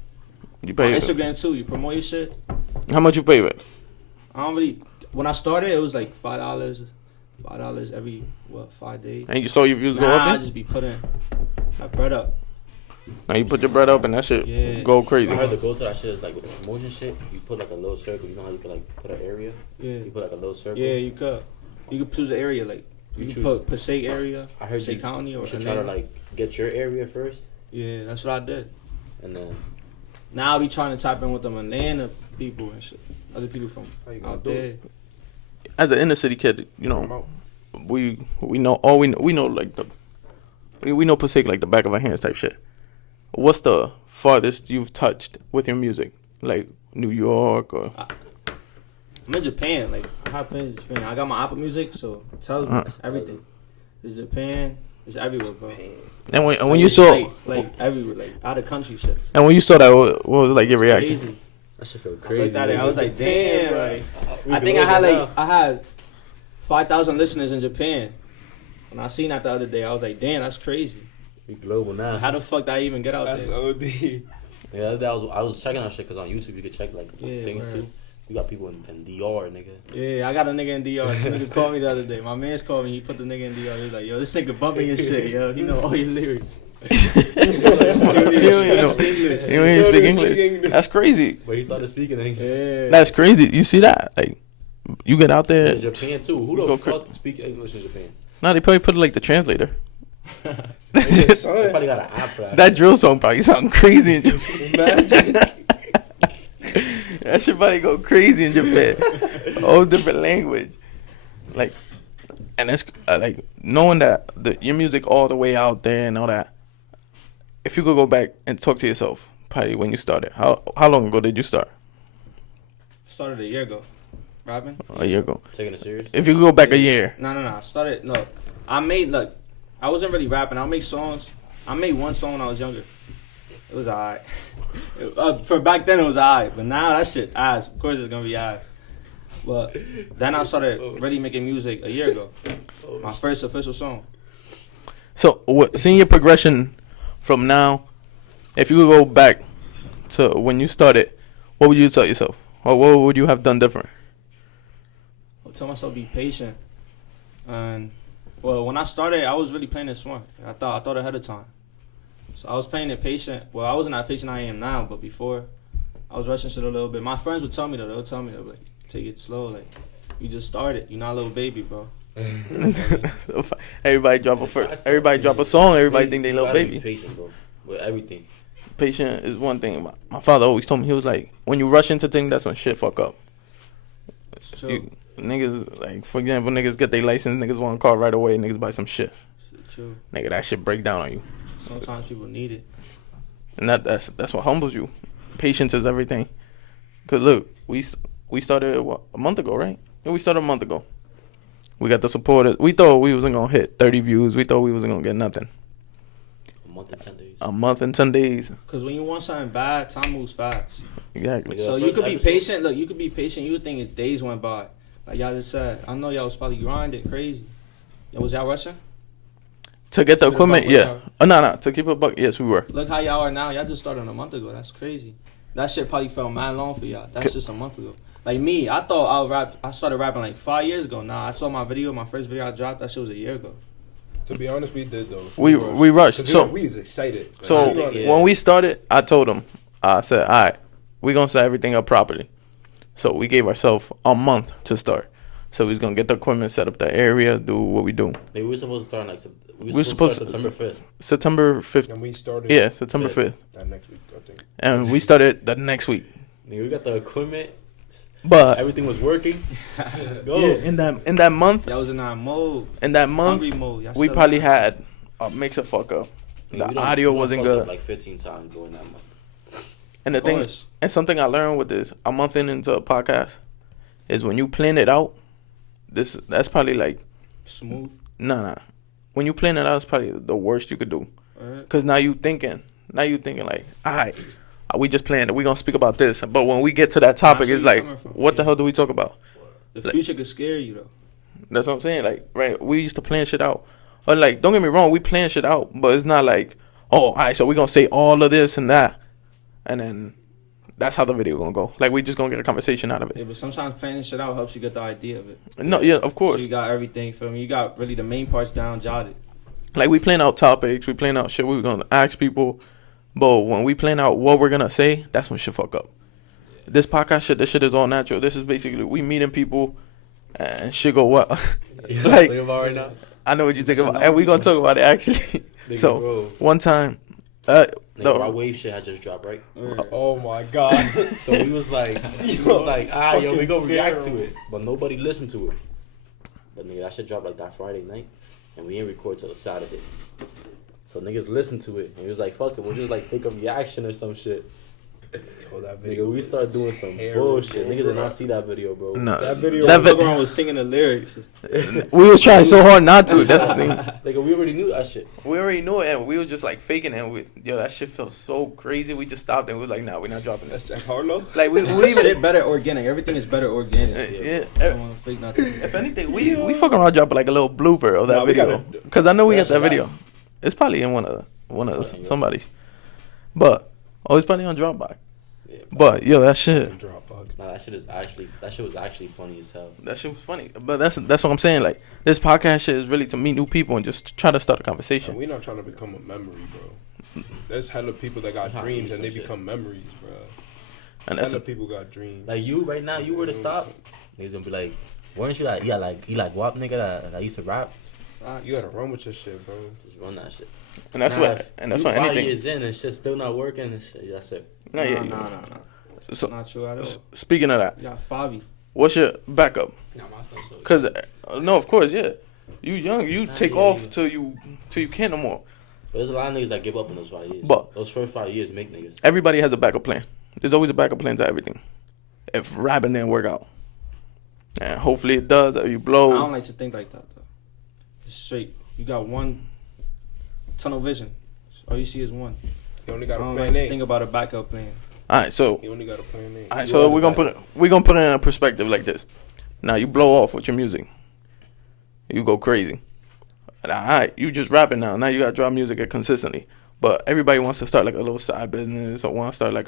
You On pay. Instagram too. You promote your shit. How much you pay with? I don't really. When I started, it was like $5 every 5 days. And you saw your views go Nah, up I then? just be putting my bread up. Now you put your bread up and that shit Yeah. go crazy. I heard the go to that shit is like with the promotion shit. You put like a little circle. You know how you can like put an area. Yeah, You put like a little circle. yeah, you could. You could choose an area like you You can choose- put Passaic area, I heard Passaic you, County, or you should try to Atlanta. like get your area first, Yeah, that's what I did. and then Now I be trying to tap in with them Atlanta people and shit. Other people from How you gonna out do there. it? As an inner city kid, you know, I'm out. we know we know like we know Passaic like the back of our hands type shit. What's the farthest you've touched with your music? Like New York or I'm in Japan. Like I have friends in Japan. I got my Apple Music, so it tells me everything. It's Japan. It's everywhere, bro. and when you saw like everywhere, like out of country shit. and when you saw that, what was like your reaction? Crazy. that shit feel I crazy. looked at it. I was like, damn. Like, We I think I global had now. I had 5,000 listeners in Japan. When I seen that the other day, I was like, damn, that's crazy. We global now. How the fuck did I even get out That's there? OD. Yeah, the other day I was checking out shit because on YouTube you could check like Yeah, things word. too. You got people in DR, nigga. Yeah, I got a nigga in DR. Some nigga called me the other day. My man's called me. He put the nigga in DR. He was like, yo, this nigga bumping your shit, yo. He know all your lyrics. You don't even speak English. That's crazy. But he started speaking English. Yeah. That's crazy. You see that? Like you get out there. In Japan too. Who Go the cra- fuck speak English in Japan? Nah, they probably put it like the translator. They Son, probably got an app for that. That drill song probably sound crazy in Japan. imagine. That shit probably go crazy in Japan. Whole different language. Like, and it's like knowing that your music all the way out there and all that. If you could go back and talk to yourself, probably when you started. How long ago did you start? Started a year ago. Rapping? A year ago. Taking it serious. If you could go back a year, No. I made, look, I wasn't really rapping. I make songs. I made one song when I was younger. It was alright. For back then, it was alright. But now, that shit ass. Of course, it's gonna be ass. But then I started really making music a year ago. My first official song. so seeing your progression from now, if you could go back to when you started, what would you tell yourself, or what would you have done different? I tell myself be patient. And well, when I started, I was really playing it smart. I thought ahead of time. So I was playing it patient. Well, I wasn't as patient I am now, but before, I was rushing shit a little bit. My friends would tell me that. They'll tell me that, like, take it slow. Like, you just started. You're not a little baby, bro. Everybody drop a song. Everybody think they You little gotta baby. Be patient, bro. With everything. Patient is one thing. My father always told me, he was like, when you rush into things, that's when shit fuck up. It's true. Niggas, like, for example, niggas get their license, niggas want a car right away, niggas buy some shit. It's true. Nigga, that shit break down on you. Sometimes people need it. And that's what humbles you. Patience is everything. Cause look, we started a month ago, right? Yeah, we started a month ago. We got the supporters. We thought we wasn't gonna hit 30 views. We thought we wasn't gonna get nothing. month and 10 days. A month and 10 days. Cause when you want something bad, time moves fast. Exactly. Yeah. So first you could be episode- patient. Look, you could be patient. You would think it days went by. Like y'all just said, I know y'all was probably grinding crazy. Yo, was y'all rushing? To get the Keep it a buck equipment, with yeah. y'all. Oh, no. To keep it buck, yes, we were. Look how y'all are now. Y'all just started a month ago. That's crazy. That shit probably felt mad long for y'all. That's just a month ago. Like me, I thought I started rapping like 5 years ago. Nah, I saw my first video I dropped. That shit was a year ago. To be honest, we did though. We rushed. 'Cause So we was excited. So Like, we wanted- when we started, I told him, I said, all right, we're going to set everything up properly. So we gave ourselves a month to start. So we was going to get the equipment, set up the area, do what we do. Like, we were supposed to start like We were supposed to- September 5th. September 5th. and we started. Yeah, September 5th. That next week, I think. And we started the next week. Nigga, we got the equipment. But Everything was working. Go. yeah, in that month, Y'all was in that mode. we Hungry mode. Y'all still probably in had a mix of fuck up. Nigga, The we done- audio we done wasn't fucked up good. like 15 times during that month. And the Of thing, course. and something I learned with this, a month into a podcast, is when you plan it out, that's probably like, Smooth. nah. When you plan it out, it's probably the worst you could do. Alright. Cause now you thinking like, all right, we just planned it. We gonna speak about this. But when we get to that topic, see it's where like, you coming from. what the hell do we talk about? The future could scare you though. That's what I'm saying. Like, right, we used to plan shit out. Or like, don't get me wrong, we plan shit out, but it's not like, oh, all right, so we gonna say all of this and that, and then that's how the video gonna go. Like, we just gonna get a conversation out of it. Yeah, but sometimes planning shit out helps you get the idea of it. No, yeah, of So course. you got everything for me. You got really the main parts down, jotted. Like, we plan out topics, we plan out shit we were gonna ask people, but when we plan out what we're gonna say, that's when shit fuck up. This podcast shit, this shit is all natural. This is basically we meeting people and shit go well. You Like, think about right now? I know what you think about, and we gonna talk about it actually. Nigga, So bro. one time, Nigga, our wave shit had just dropped, right? Oh my god. So we was like, we gonna react to it, but nobody listened to it. But nigga, that shit dropped like that Friday night, and we didn't record till Saturday. So niggas listened to it, and he was like, "Fuck it, we'll just like fake a reaction or some shit." Oh, that video Nigga, we was started doing some terrible, bullshit. Niggas did bro. not see that video, bro. No, That video that was- vi- Everyone was singing the lyrics. we was trying so hard not to. That's the thing. Nigga, we already knew that shit. We already knew it, and we was just like faking it. Yo, that shit felt so crazy. We just stopped and we was like, nah, we're not dropping That's this. Jack Harlow. Like we even Shit better organic. Everything is better organic. yeah. I don't want to fake nothing. If anything, we fucking around dropping like a little blooper of that Nah, we video, gotta- cause I know we That's got that right. video. It's probably in one of Yeah. somebody's, but it's probably on Dropbox. Yeah, But yo, that shit Dropbox. nah, that shit was actually funny as hell. was funny. But that's what I'm saying. Like this podcast shit is really to meet new people and just try to start a conversation. We're not trying to become a memory, bro. There's hella people that got Trying to dreams do and they some shit. become memories, bro. And that's Hella people got dreams. Like you right now, you were to stop. Niggas gonna be like, weren't you like, ELIGWUAP nigga that used to rap? You gotta run with your shit, bro. Just run that shit. and that's Nah, what if and that's you what 5 anything. years in and shit's still not working and shit. That's it. No, yeah. Nah. So Not true at all. speaking of that, You got Favi. what's your backup? Nah, my stuff so. Cause no, of course, yeah. You young, you Nah, take yeah, off yeah. till you can't no more. But there's a lot of niggas that give up in those 5 years. But- those first 5 years make niggas. Everybody has a backup plan. There's always a backup plan to everything. If rapping didn't work out, and hopefully it does, or you I don't blow. like to think like that though. Just straight. You got one tunnel vision. All you see is one. You only I got a don't plan like to A. think about a backup plan. All right, so You only got a plan A. all right, You so have we're a gonna backup. put it in a perspective like this. Now you blow off with your music, you go crazy. And all right, you just rapping now. Now you gotta drop music consistently. But everybody wants to start like a little side business or want to start like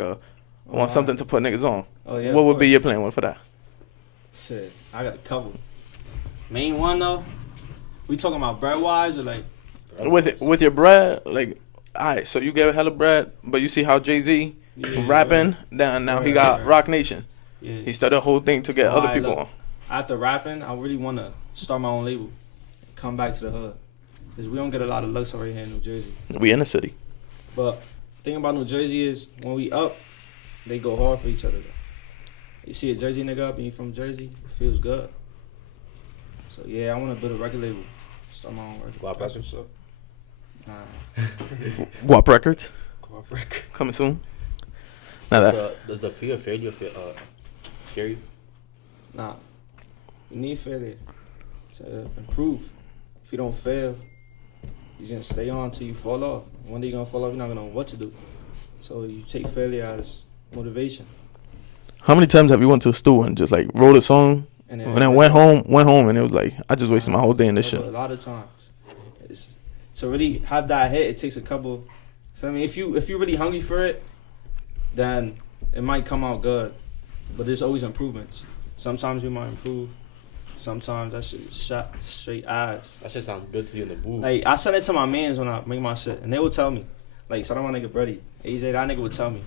want something to put niggas on. Oh yeah. What would of be course. your plan one for that? Shit, I got a couple. Main one though. We talking about bread wise or like? With your bread, like, all right, so you get hella bread, but you see how Jay-Z Yeah, rapping, now he got right. Rock Nation. Yeah. He started a whole thing to get other Alright, people look. on. After rapping, I really want to start my own label. Come back to the hood. Because we don't get a lot of looks over here in New Jersey. We in the city. But the thing about New Jersey is when we up, they go hard for each other. Though. You see a Jersey nigga up and you from Jersey, it feels good. So yeah, I want to build a record label. Start my own record. Guap That's Records. what's up. Nah. Guap Records Guap Records. coming soon. Now that Does the fear of failure scare you? Nah. You need failure to improve. If you don't fail, you're gonna stay on till you fall off. One day you're gonna fall off. You're not gonna know what to do. So you take failure as motivation. How many times have you went to the store and just like wrote a song And and then went home and it was like I just wasted my whole day in this A shit. lot of times, to really have that hit, it takes a couple. Feel me? If you really hungry for it, then it might come out good. But there's always improvements. Sometimes you might improve. Sometimes that shit is shot straight ass. That shit sounds good to you in the booth. Like I send it to my mans when I make my shit, and they will tell me. Like, shout out my nigga Brady. AJ, that nigga would tell me.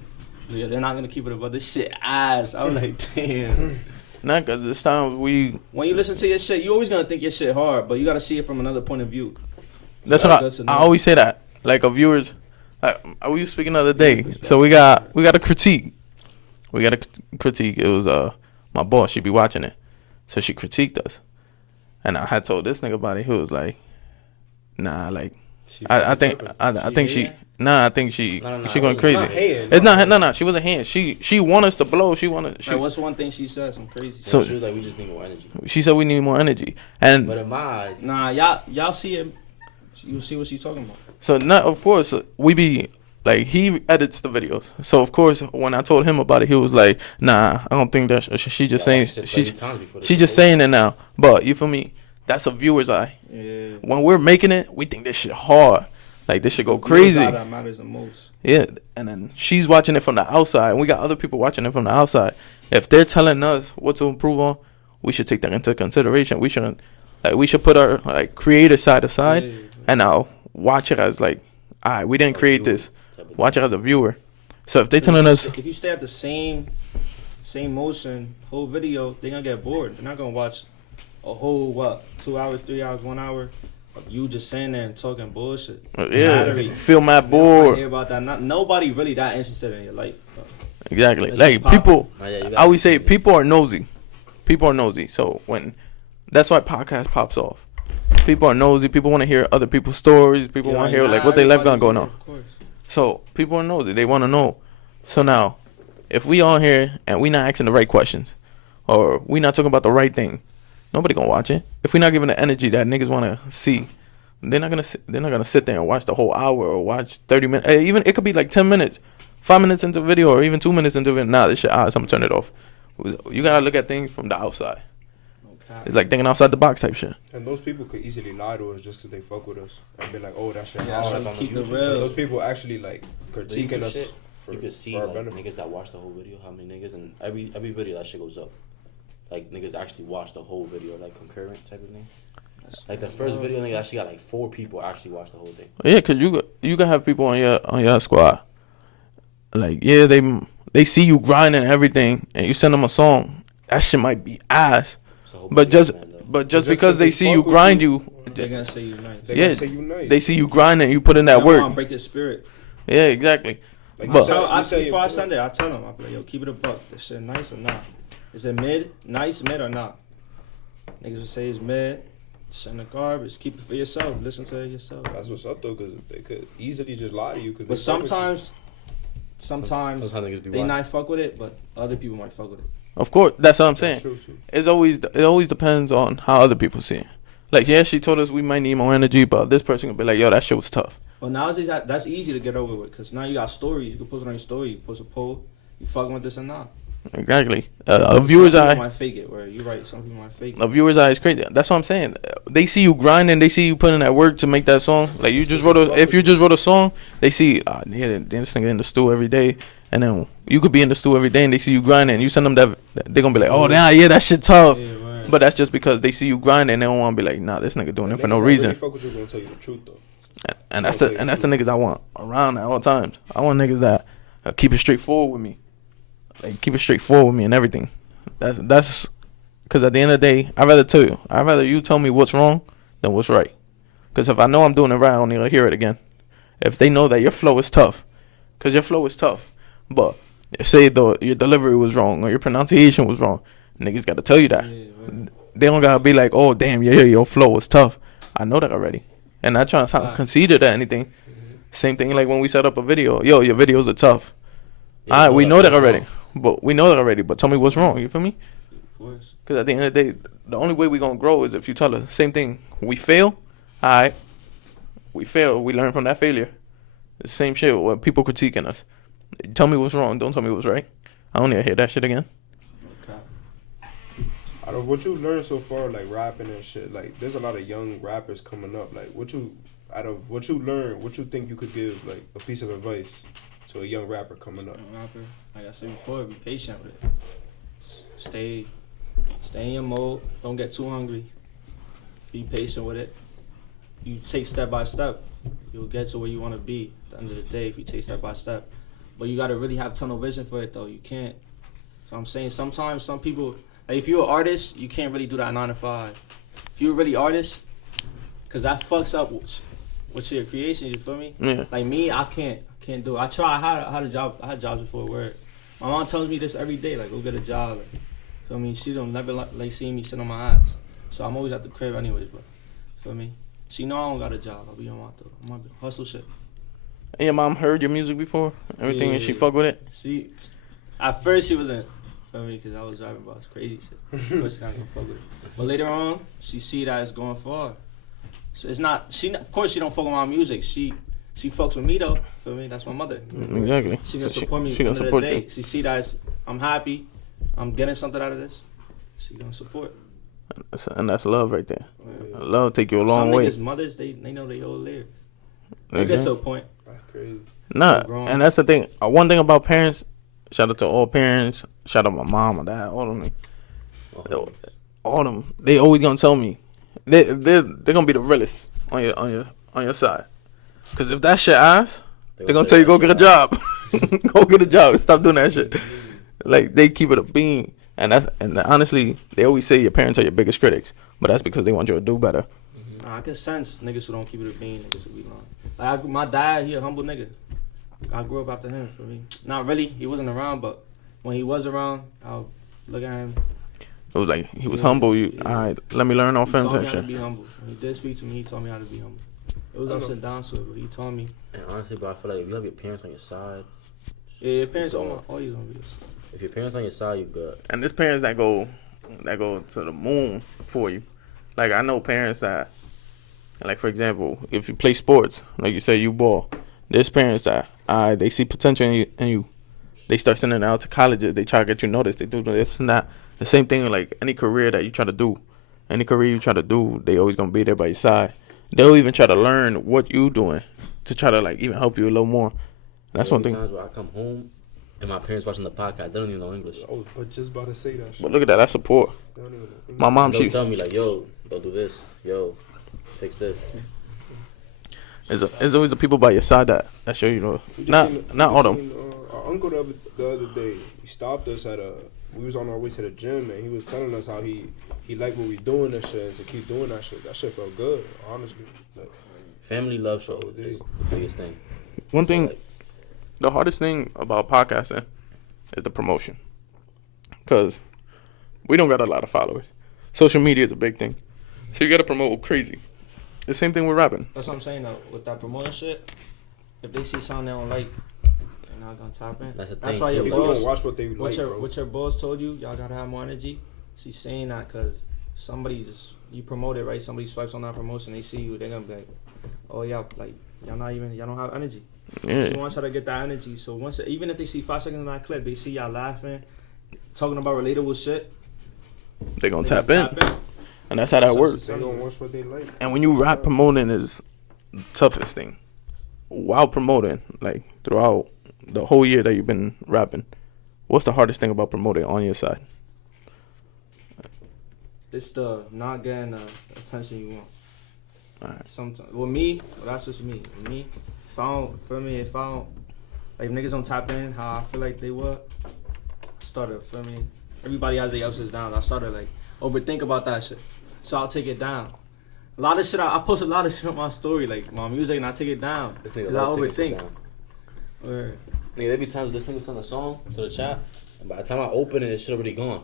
Yeah, they're not gonna keep it above this shit ass. I'm like, damn. Not cause this time when you listen to your shit, you always gonna think your shit hard, but you gotta see it from another point of view. that's what I always say that. Like a viewers, we was speaking the other day. So we got a critique. We got a critique. It was my boss. She be watching it, so she critiqued us, and I had told this nigga about it. He was like, nah, like I think she. Nah, I think she going crazy. It's not. No. She wasn't hand. She want us to blow. Like, what's one thing she said? Some crazy. So she was like, we just need more energy. She said we need more energy. And but in my eyes, nah, y'all see it. You see what she's talking about. So not of course we be like he edits the videos. So of course when I told him about it, he was like, nah, I don't think that she just saying she just saying it now. But you feel me? That's a viewer's eye. Yeah. When we're making it, we think this shit hard. Like this shit go crazy. That matters the most. Yeah, and then she's watching it from the outside, and we got other people watching it from the outside. If they're telling us what to improve on, we should take that into consideration. We shouldn't, like, we should put our like creator side aside, and now watch it as like, all right, we didn't create this. Watch it as a viewer. So if they telling us, if you stay at the same motion whole video, they're gonna get bored. They're not gonna watch a whole 2 hours, 3 hours, 1 hour. You just saying there and talking bullshit. Yeah, feel mad bored. Hear about that? Nobody really that interested in your life. Exactly. Like people, I always say people are nosy. People are nosy. So that's why podcast pops off. People are nosy. People want to hear other people's stories. People want to hear like what they left going on. So people are nosy. They want to know. So now, if we on here and we not asking the right questions, or we not talking about the right thing, nobody gonna watch it. If we're not giving the energy that niggas wanna see, they're not gonna sit there and watch the whole hour or watch 30 minutes. Even it could be like 10 minutes, 5 minutes into the video, or even 2 minutes into it. Nah, this shit, I'm gonna turn it off. You gotta look at things from the outside. Okay. It's like thinking outside the box type shit. And those people could easily lie to us just because they fuck with us and be like, oh, that shit hard. hard. Keep it real. So those people actually like critiquing us. You could see like niggas that watch the whole video, how many niggas, and every video that shit goes up. Like niggas actually watch the whole video, like concurrent type of thing. Like the first video, nigga actually got like 4 people actually watch the whole thing. Yeah, cause you can have people on your squad. Like yeah, they see you grinding and everything, and you send them a song. That shit might be ass, but just because they see you grind they're gonna say you nice. Yeah, they see you grinding, you put in that work. Break your spirit. Yeah, exactly. Like but before I send it, I tell them, I be like, yo, keep it a buck. This shit nice or not? Is it nice mid or not? Niggas will say it's mid. Send the garbage. Keep it for yourself. Listen to it yourself. That's what's up though, because they could easily just lie to you. But sometimes they not fuck with it, but other people might fuck with it. Of course, that's what I'm saying. True. It always depends on how other people see it. Like yeah, she told us we might need more energy, but this person could be like, yo, that shit was tough. Well, nowadays that's easy to get over with, because now you got stories. You can post it on your story. You post a poll. You fucking with this or not. Exactly. A viewer's eye. Some people might fake it. Where you're right. Some people might fake it. A viewer's eye is crazy. That's what I'm saying. They see you grinding. They see you putting that work to make that song. Like if you just wrote a song, they see yeah, this nigga in the stew every day, and then you could be in the stew every day, and they see you grinding. And you send them that, they're gonna be like, oh yeah, that shit tough. Yeah, right. But that's just because they see you grinding, and they don't want to be like, nah, this nigga doing it for no reason. Really fuck with you, gonna tell you the truth though. And that's the niggas I want around at all times. I want niggas that keep it straightforward with me. Like keep it straightforward with me and everything. That's because at the end of the day, I'd rather you tell me what's wrong than what's right. Because if I know I'm doing it right, I don't need to hear it again. If they know that your flow is tough, because your flow is tough, but say your delivery was wrong or your pronunciation was wrong, niggas got to tell you that. Yeah, right. They don't gotta be like, oh damn, your flow was tough. I know that already, and not trying to sound conceited or anything. Mm-hmm. Same thing like when we set up a video. Yo, your videos are tough. Yeah, we know that already. But tell me what's wrong. You feel me? Of course. Because at the end of the day, the only way we gonna grow is if you tell us the same thing. We fail, all right. We fail. We learn from that failure. The same shit with people critiquing us. Tell me what's wrong. Don't tell me what's right. I don't need to hear that shit again. Out of what you learned so far, like rapping and shit, like there's a lot of young rappers coming up. Like out of what you learned, what you think you could give like a piece of advice to a young rapper coming up? Rapper, like I said before, be patient with it. Stay in your mode. Don't get too hungry. Be patient with it. You take step by step, you'll get to where you want to be at the end of the day if you take step by step. But you got to really have tunnel vision for it, though. You can't. So I'm saying sometimes some people, like if you're an artist, you can't really do that 9 to 5. If you're really artist, because that fucks up with your creation, you feel me? Yeah. Like me, I can't do it. I try. I had a job. I had jobs before work. My mom tells me this every day, like go get a job. Like, feel me? She don't never like see me sit on my ass. So I'm always at the crib anyways, but feel me? She know I don't got a job. I'll be on my hustle shit. And your mom heard your music before? Everything, and she fuck with it? She, at first she wasn't, feel me, because I was driving about crazy shit. Of course she not gonna fuck with it. But later on, she see that it's going far. So it's not, of course she don't fuck with my music. She fucks with me though, feel me? That's my mother. Exactly. She gonna support me. She gonna support you. She see that I'm happy, I'm getting something out of this. She gonna support. And that's love right there. Yeah. Love take you a long way. Some niggas, mothers, they know they whole lyrics. They get to a point. That's crazy. Nah, and that's the thing. One thing about parents, shout out to all parents, shout out my mom, my dad, all of them. All of them. They always gonna tell me. They're gonna be the realest on your side. Cause if that shit ass, they're gonna tell you go get a job. Go get a job. Stop doing that shit. Like they keep it a bean. And honestly, they always say your parents are your biggest critics, but that's because they want you to do better. I can sense niggas who don't keep it a bean, niggas who be lying. Like my dad, he a humble nigga. I grew up after him, for me. Not really, he wasn't around, but when he was around, I'll look at him. It was like he was humble. Alright, let me learn off film type shit. He taught me how to be humble. When he did speak to me, he taught me how to be humble. It was ups and downs to it, but he taught me. And honestly, bro, I feel like if you have your parents on your side, yeah, your parents always gonna be. If your parents on your side, you good. And there's parents that go to the moon for you. Like I know parents that, like for example, if you play sports, like you say you ball, there's parents that they see potential in you. They start sending it out to colleges. They try to get you noticed. They do this and that. The same thing like any career that you try to do. Any career you try to do, they always gonna be there by your side. They'll even try to learn what you doing to try to like even help you a little more. That's one thing. Times where I come home and my parents watching the podcast, they don't even know English. I was just about to say that shit. But look at that. That's support. They don't even know English. My mom, They'll tell me like, yo, don't do this. Yo, fix this. There's always the people by your side that show you not all them. Our uncle the other day, he stopped us we was on our way to the gym and he was telling us how he liked what we doing and shit and to keep doing that shit. That shit felt good, honestly. Like, family love show is the biggest thing. One thing, the hardest thing about podcasting is the promotion. Because we don't got a lot of followers. Social media is a big thing. So you got to promote crazy. The same thing with rapping. That's what I'm saying, though. With that promoting shit, if they see something they don't like, they're not going to tap in. That's why your people boss, don't watch what they like, bro. What your boss told you, y'all got to have more energy. She's saying that because you promote it, right? Somebody swipes on that promotion, they see you, they're going to be like, oh, y'all don't have energy. Yeah. She wants her to get that energy. So even if they see 5 seconds in that clip, they see y'all laughing, talking about relatable shit. They're going to tap in. And that's how that works. They don't watch what they like. And when you rap, promoting is the toughest thing. While promoting, like throughout the whole year that you've been rapping, what's the hardest thing about promoting on your side? It's the not getting the attention you want. All right. Sometimes, that's just me. With me, if I don't, like if niggas don't tap in how I feel like they would, I started, everybody has their ups and downs. I started like overthink about that shit. So I'll take it down. A lot of shit, I post a lot of shit on my story, like my music, and I take it down. This nigga I overthink. Nigga, there be times this nigga send a song to the chat, and by the time I open it, shit already gone.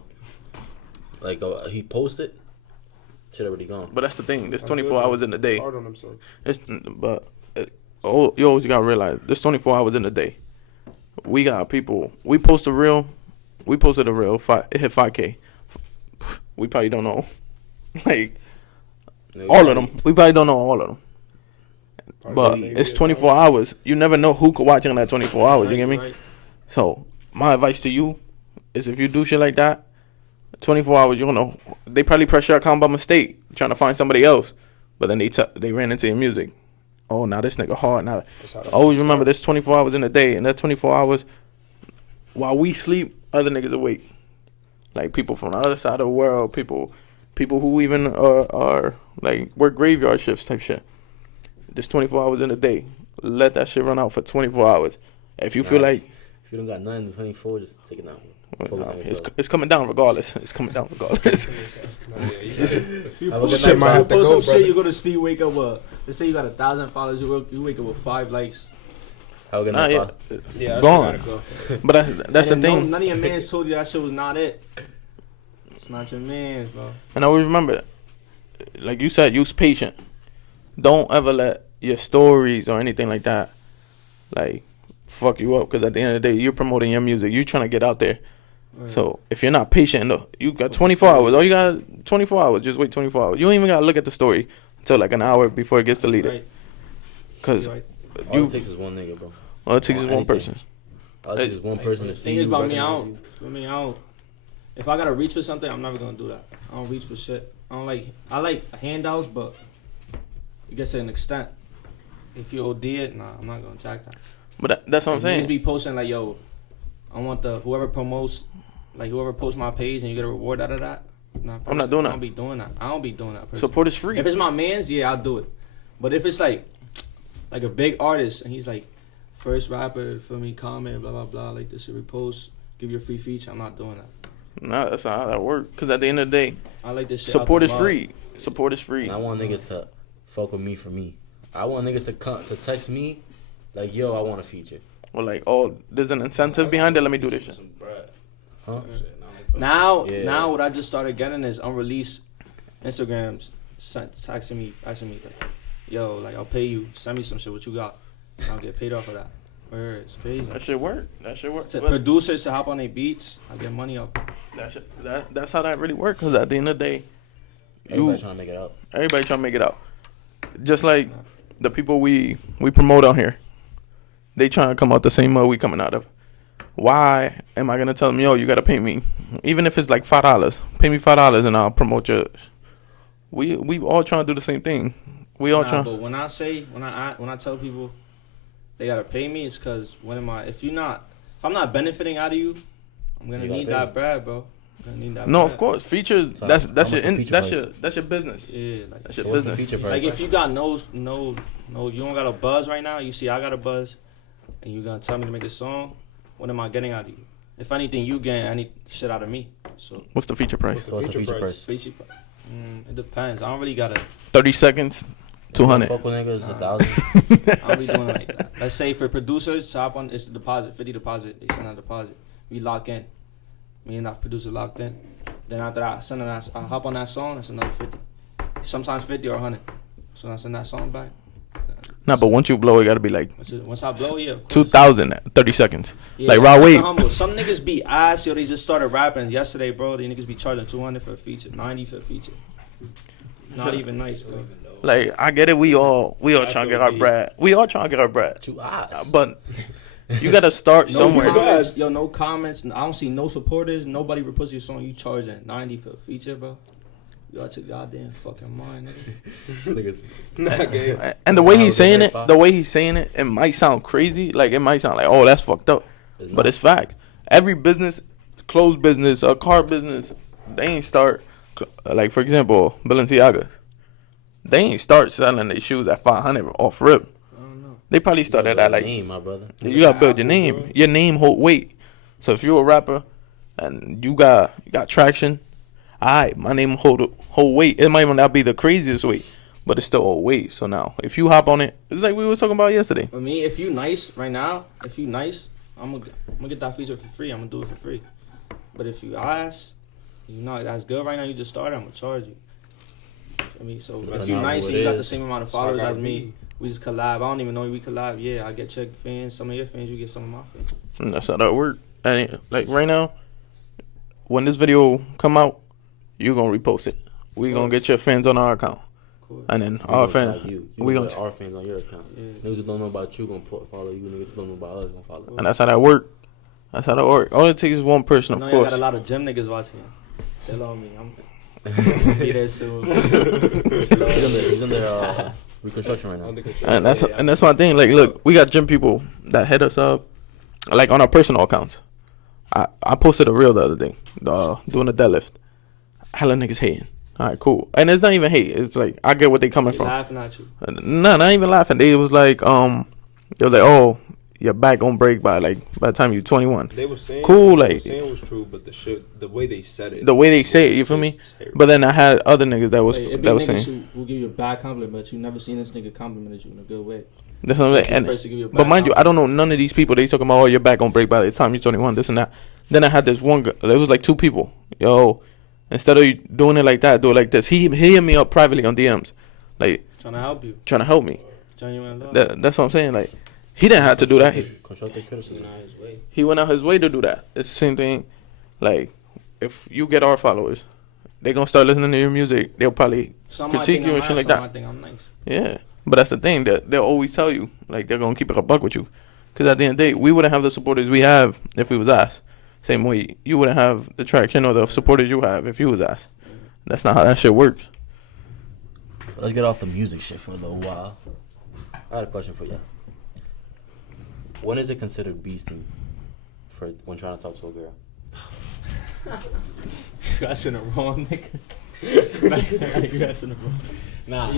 Like he posted, shit already gone. But that's the thing. There's 24 hours in the day. Hard on themselves. You always gotta realize there's 24 hours in the day. We got people. We posted a reel. It hit 5K. We probably don't know, like all of them. We probably don't know all of them. But it's 24 hours. You never know who could watch in that 24 hours. You get me? Right. So my advice to you is if you do shit like that, 24 hours, you don't know. They probably press your account by mistake, trying to find somebody else. But then they ran into your music. Oh, now this nigga hard. Now, always remember there's 24 hours in a day. And that 24 hours, while we sleep, other niggas awake. Like people from the other side of the world, people who even are like work graveyard shifts type shit. There's 24 hours in a day. Let that shit run out for 24 hours. If you feel like if you don't got nothing in 24, just take it out. it's coming down regardless. It's coming down regardless. You Have a good Shit night, might bro. have to post go, some brother. shit, you go to sleep, wake up with, let's say you got 1,000 followers, you wake up with 5 likes. Have a good Nah, night, yeah. bro. Yeah, Gone. gotta go. But that's the And then thing. none of your mans told you that shit was not it. It's not your mans, bro. And I always remember, like you said, use patient. Don't ever let your stories or anything like that, like, fuck you up. Because at the end of the day, you're promoting your music. You're trying to get out there. Right. So if you're not patient, no, you got 24 hours. All you got 24 hours. Just wait 24 hours. You don't even got to look at the story until like an hour before it gets deleted. Right. Because Right. All it takes is one nigga, bro. all it takes is one Anything. person. All it takes is one person to The see thing you. is about me, recognize you. I don't. If I gotta reach for something, I'm never gonna do that. I don't reach for shit. I like handouts, but it gets to an extent. If you OD it, nah, I'm not gonna jack that. But that's what I'm Niggas saying. be posting like, yo, I want whoever posts my page and you get a reward out of that. Nah, I'm not doing I that. don't be doing that. I don't be doing that. Personally. Support is free. If it's my man's, yeah, I'll do it. But if it's like a big artist and he's like first rapper for me, comment, blah blah blah, like this should repost, give you a free feature, I'm not doing that. Nah, that's not how that works. Because at the end of the day, I like this shit. support out is the mud. free. Support is free. And I want niggas to fuck with me for me. I want niggas to text me like, yo, I want a feature. Or like, oh, there's an incentive behind it. Let me do this shit. Huh? Now what I just started getting is unreleased Instagrams texting me, asking me like, yo, like I'll pay you, send me some shit. What you got? I'll get paid off of that. Where it's crazy. That shit work. That shit work. To But producers to hop on their beats, I get money up. that's how that really works. Because at the end of the day, Everybody trying to make it out. everybody trying to make it out. Just like the people we promote on here, they trying to come out the same mud we coming out of. Why am I gonna tell them, yo, you gotta pay me, even if it's like $5? Pay me $5 and I'll promote yours. We all trying to do the same thing. We all trying. But when I tell people they gotta pay me, it's because if I'm not benefiting out of you, I'm gonna You gotta need pay that me. bread, bro. I'm gonna need that No, bread. of course, features. So That's how much the feature price? that's your business. Yeah, like That's your So what's the business. feature price? Like if you got no, you don't got a buzz right now. You see, I got a buzz, and you gonna tell me to make a song. What am I getting out of you? If anything, you getting any shit out of me. So What's the feature price? So what's the feature price? basically, it depends. I don't really gotta. 30 seconds, 200. Fuck with niggas, Nah. 1,000. I don't be doing it like that. Let's say for producers, hop on. It's a deposit, 50 deposit. They send a deposit. We lock in. Me and that producer locked in. Then after that, I hop on that song. That's another 50. Sometimes 50 or 100. So I send that song back. Nah, but once you blow, it gotta be like Once I blow, yeah. of course. 2,000 at 30 seconds. Yeah, Like Raw keep it Wade. humble. Some niggas be ass, yo. They just started rapping yesterday, bro. They niggas be charging 200 for a feature, 90 for a feature. Not even nice, bro. Like I get it. We all trying to get our SOB. bread. We all trying to get our bread. Two eyes. But you gotta start somewhere. Comments, yo, no comments. I don't see no supporters. Nobody reposts your song. You charging 90 for a feature, bro. You out your goddamn fucking mind, nigga. Niggas. And the way Nah, he's saying okay, it, fine. the way he's saying it, it might sound crazy. Like it might sound like, oh, that's fucked up. But it's fact. Every business, clothes business, a car business, they ain't start. Like for example, Balenciaga. They ain't start selling their shoes at 500 off rip. I don't know. They probably started at like name, my brother. you gotta build your name. bro. Your name hold weight. So if you're a rapper and you got traction, alright, my name hold weight. It might not be the craziest weight, but it's still hold weight. So now if you hop on it, it's like we was talking about yesterday. For me, if you nice right now, I'm gonna get that feature for free. I'm gonna do it for free. But if you ass, you know that's good right now. You just started. I'm gonna charge you. I mean, so That's if you not nice who and it you got the is. same amount of So I followers gotta as me, be- we just collab. I don't even know we collab. Yeah, I get check fans. Some of your fans, you get some of my fans. And that's how that work. And like right now, when this video come out, you gonna repost it. We gonna get your fans on our account. course. and then We our gonna fans, tag you. we gonna gonna, put our fans on your account. Yeah. Niggas who don't know about you gonna follow you. Niggas who don't know about us gonna follow. and that's how that work. That's how that work. All it takes is one person, I of know you got course. a lot of gym niggas watching. Tell on me. I'm be there soon. He's in the reconstruction right now. And that's my thing. Like, look, we got gym people that hit us up, like on our personal accounts. I posted a reel the other day, doing a deadlift. Hella niggas hating. All right, cool. And it's not even hate. It's like I get what they coming from. Laughing at you. No, not even laughing. They was like, oh, your back gonna break by the time you're 21. They were saying Cool, what they like- were saying was true, but the way they said it, The way they say it, you feel me? But then I had other niggas that was It be that was niggas saying. who will give you a bad compliment, but you never seen this nigga complimented you in a good way. That's what I'm saying. And, First to give you a but bad mind you, I compliment. don't know none of these people. They talking about, oh, your back gonna break by the time you're 21, this and that. Then I had this one girl. There was like two people. Yo, instead of you doing it like that, do it like this. He hit me up privately on DMs, like Trying to help you. trying to help me. Genuine love. That's what I'm saying. Like he didn't have to do that. Constructive criticism. He went out his way to do that. It's the same thing. Like if you get our followers, they gonna start listening to your music. They'll probably Some might critique think you I'm and shit nice, like some that. might think I'm nice. Yeah, but that's the thing that they'll always tell you, like they're gonna keep it a buck with you, because at the end of the day, we wouldn't have the supporters we have if we was ass. Same way you wouldn't have the traction or the supporters you have if you was ass. That's not how that shit works. Let's get off the music shit for a little while. I had a question for you. When is it considered beasting for when trying to talk to a girl? You guys in the wrong nigga. Like, you guys in the wrong. Nah.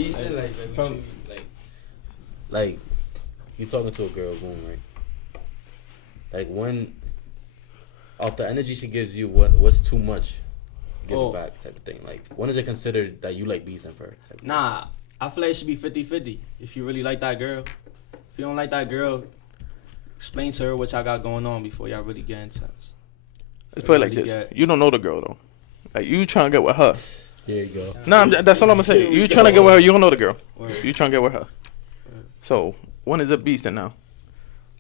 Like, you talking to a girl, boom, right? Like when, off the energy she gives you, what's too much? Give it back type of thing. Like, when is it considered that you like beasting for her? Nah, I feel like it should be 50-50. If you really like that girl. If you don't like that girl, explain to her what y'all got going on before y'all really get intense. Let's put it like Really this: get- you don't know the girl though. Like you trying to get with her. There you go. Nah, that's all I'm gonna say. You trying to get with her. You don't know the girl. Word. You trying to get with her. So when is it beasting now?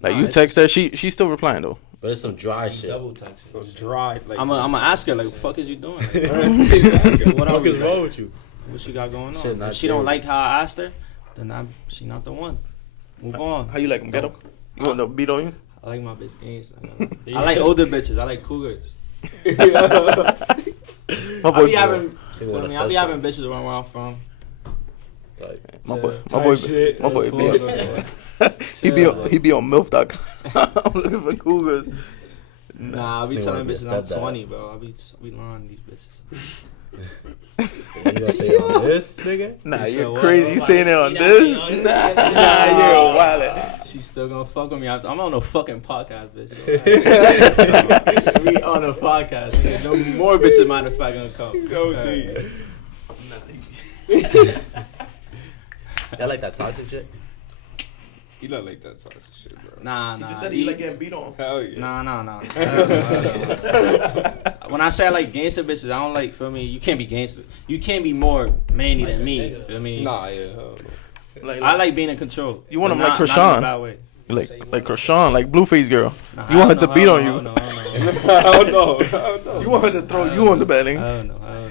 Like Nah, you it's- text her, she's still replying though. But it's some dry shit. So dry. Like I'm gonna ask her, like, what the fuck is you doing? Like, What the fuck is wrong with you? what she got going on? Shit, not If she don't fair. like how I asked her, then she not the one. Move on. How you like them ghetto? You want the beat on you? I like my bitch games. I like older bitches. I like cougars. My I boy, be having, See what I that's be like. having bitches around where I'm from. Like, my boy, Type my boy, he be on MILF.com. I'm looking for cougars. Nah, I be This nigga telling wanna be a bitches I'm stepdad. 20, bro. I be lying to these bitches. you gonna say on this, nigga? Nah, You you're said what? crazy. You saying it on this? Nah, you're a wallet. She's still gonna fuck with me. I'm on a fucking podcast, bitch. We on a podcast. Nigga. No more bitches, matter of fact, gonna come. Alright. Y'all like that toxic shit? he not like that type of shit, bro. Nah. getting beat on. Hell yeah. Nah. When I say I like gangster bitches, I don't like, feel me, you can't be gangster. You can't be more manly than me, feel me? Nah, yeah. Hell no. I like being in control. You want but him like not in a Krishan. bad way. Like Krishan, like Blueface girl. Nah, You want her I to don't beat know, on I you. don't know. I don't know. You want her to throw you on the bed, I nigga. don't know.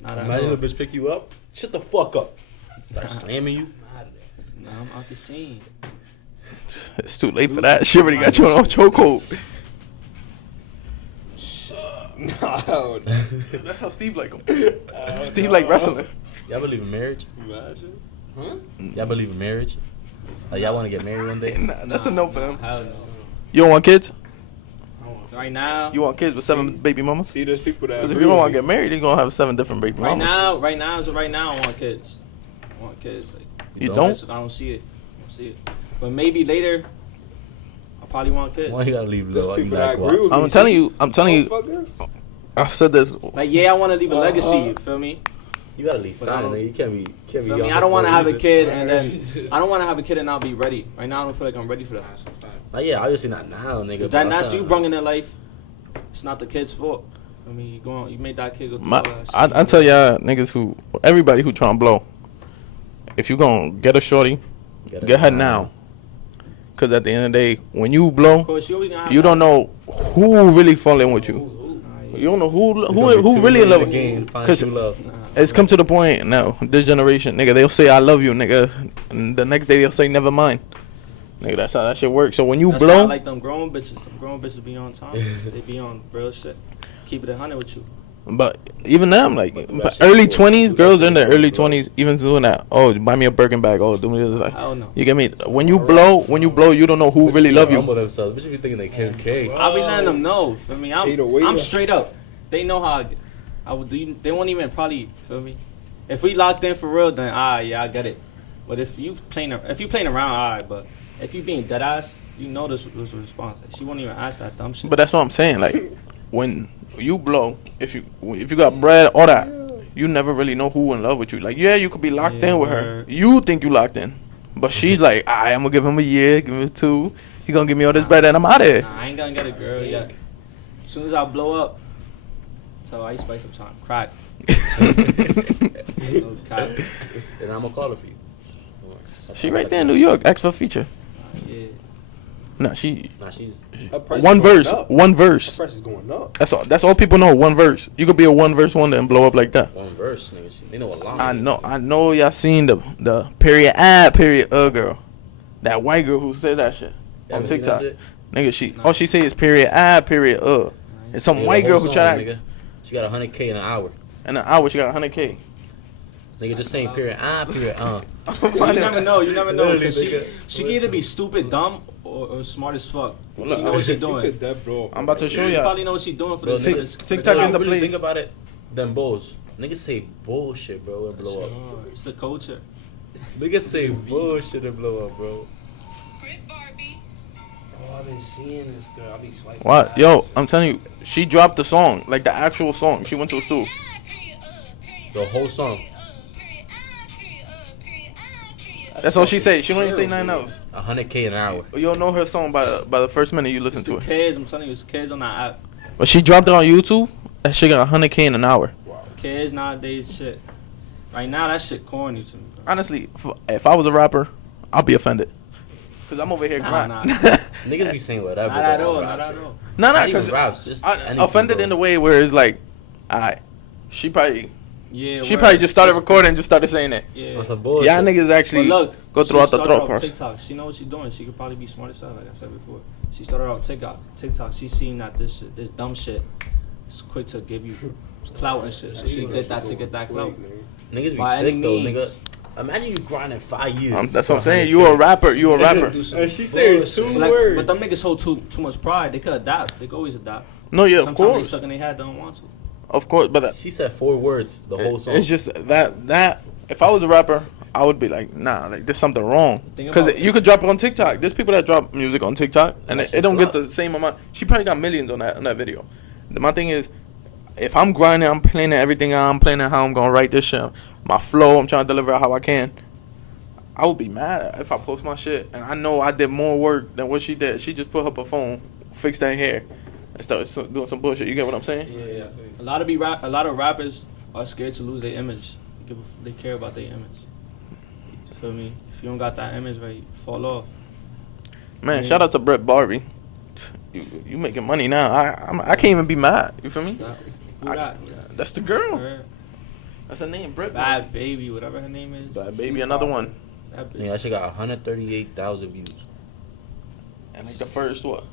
Not at Imagine all. a bitch pick you up. Shut the fuck up. Start slamming you. Nah, I'm out the scene. It's too late for that. She already got you on a chokehold. Nah, hell no. That's how Steve like him. Steve like wrestling. Y'all believe in marriage? Imagine. Y'all believe in marriage? Like y'all want to get married one day? Nah, that's a no for him. Hell no. You don't want kids? Right now. You want kids with 7 baby mamas? See, there's people that. Because if agree you don't with want to me. get married, you're gonna have 7 different baby Right mamas. now, I want kids. I want kids. Like, You don't? don't? I don't see it. But maybe later, I probably want kids. Why you gotta leave There's low? You people that like agree with I'm me. telling you. Motherfucker. I've said this. Like, yeah, I want to leave a legacy. You feel me? You gotta leave But I silent, don't- nigga. You can't be. Feel me? young I don't for want to no have a reason. kid and then I don't want to have a kid and not be ready. Right now, I don't feel like I'm ready for that. Like, yeah, obviously not now, nigga. Cause but that's I'm you saying, brought in their life. It's not the kid's fault. I mean, you made that kid go through all that shit. I tell y'all niggas everybody who trying to blow, if you gonna get a shorty, get her now. Cause at the end of the day, when you blow, Of course, you always gonna have you that. don't know who really fall in with you. Nah, You don't know who really in love with you. Cause it's come to the point now, this generation, nigga, they'll say I love you, nigga, and the next day they'll say never mind. Nigga, that's how that shit works. So when you That's blow, how, like them grown bitches be on time. They be on real shit. Keep it 100 with you. but even them, like But early shit, bro. 20s, Do girls that in their shit, early bro. 20s, even doing that. Oh, buy me a Birkin bag. Oh, do me this. Like, I don't know. you get me? When you blow, you don't know who really love you. Humble themselves. Bitches be thinking they Kim K. I'll be letting them know. Feel me? Jada Waiter. I'm straight up. They know how I would do. They won't even probably feel me. If we locked in for real, then yeah, I get it. But if you playing around, alright. But if you being dead ass, you know this was a response. She won't even ask that dumb shit. But that's what I'm saying. Like when you blow, if you got bread, all that, you never really know who in love with you. Like you could be locked in with her. word. You think you locked in, but she's like, I'm gonna give him a year, give him 2. He gonna give me all this bread, and I'm out of here. Nah, I ain't gonna get a girl yet. As soon as I blow up, so I spice some time. Crack. No cap. And I'm gonna call her for you. She right there in New York. Ask for a feature. Yeah. Nah, she's Her price one is going verse. up. One Her verse. price is going up. That's all people know. One verse. You could be a one verse wonder and blow up like that. one verse, nigga. They know a lot. I know y'all seen the period girl. That white girl who said that shit on haven't seen that TikTok. shit? Nigga, all she say is period It's some Nigga, white the girl whole who song, tried nigga. She got 100K in an hour. in an hour she got 100K. Nigga, just saying period. Period. You never know. You never know. Literally, 'Cause nigga. she can either be stupid, dumb, or smart as fuck. Well, She look, know what she You doing. could dead blow up. I'm about to show She y'all. probably know what she doing for Bro, the nigga, niggas. TikTok is the really place. think about it. Them bulls. Niggas say bullshit, bro, and blow up. It's the culture. Niggas say bullshit and blow up, bro. Oh, I've been seeing this girl. I be swiping. What? past Yo, her. I'm telling you, she dropped the song, like the actual song. She went to a stool. The whole song. That's all she say. She don't even say nothing else. 100K an hour. You'll know her song by the first minute you listen It's to the it. kids. I'm telling you, it's kids on that app. But she dropped it on YouTube. That shit got 100K in an hour. Kids nowadays, shit. Right now, that shit corny to me. Bro. Honestly, if I was a rapper, I'll be offended. Cause I'm over here Nah, grinding. nah. Niggas be saying whatever. Not at bro, all. on Not rap at shit. all. Nah, Not even cause raps, just I anything, offended bro. in the way where it's like, she probably Yeah. she word. probably just started recording and just started saying it. Yeah. On some bullshit. Y'all niggas But actually look, go she throughout the started throat off process. TikTok. She know what she's doing. She could probably be smart as hell, like I said before. She started out TikTok. She seen that this dumb shit is quick to give you clout and shit. So she did that to get that clout. Niggas be By sick any though, means. nigga. Imagine you grinding 5 years. That's what I'm saying. You a rapper. You a rapper. And she said two Like, words. but them niggas hold too much pride. They could adapt. They could always adapt. No, yeah, of Sometimes they course, suck in their head, don't want to. of course. But She said 4 words the whole song. it's just that if I was a rapper, I would be like, nah, like there's something wrong. Think Because about you could drop it on TikTok. There's people that drop music on TikTok, and it don't get the same amount. She probably got millions on that video. My thing is, if I'm grinding, I'm planning everything out. I'm planning how I'm gonna write this shit. My flow, I'm trying to deliver it how I can. I would be mad if I post my shit and I know I did more work than what she did. She just put up her phone, fixed her hair, and started doing some bullshit. You get what I'm saying? Yeah. A lot of rappers are scared to lose their image. They care about their image. You feel me? If you don't got that image right, you fall off. Man, Yeah. shout out to Brett Barbie. You making money now. I can't even be mad. You feel me? Who that? That's the girl. Her, That's her name, Brett. Bad Baby, whatever her name is. Bad baby, another one. That bitch. Yeah, that shit got 138,000 views And like the first what?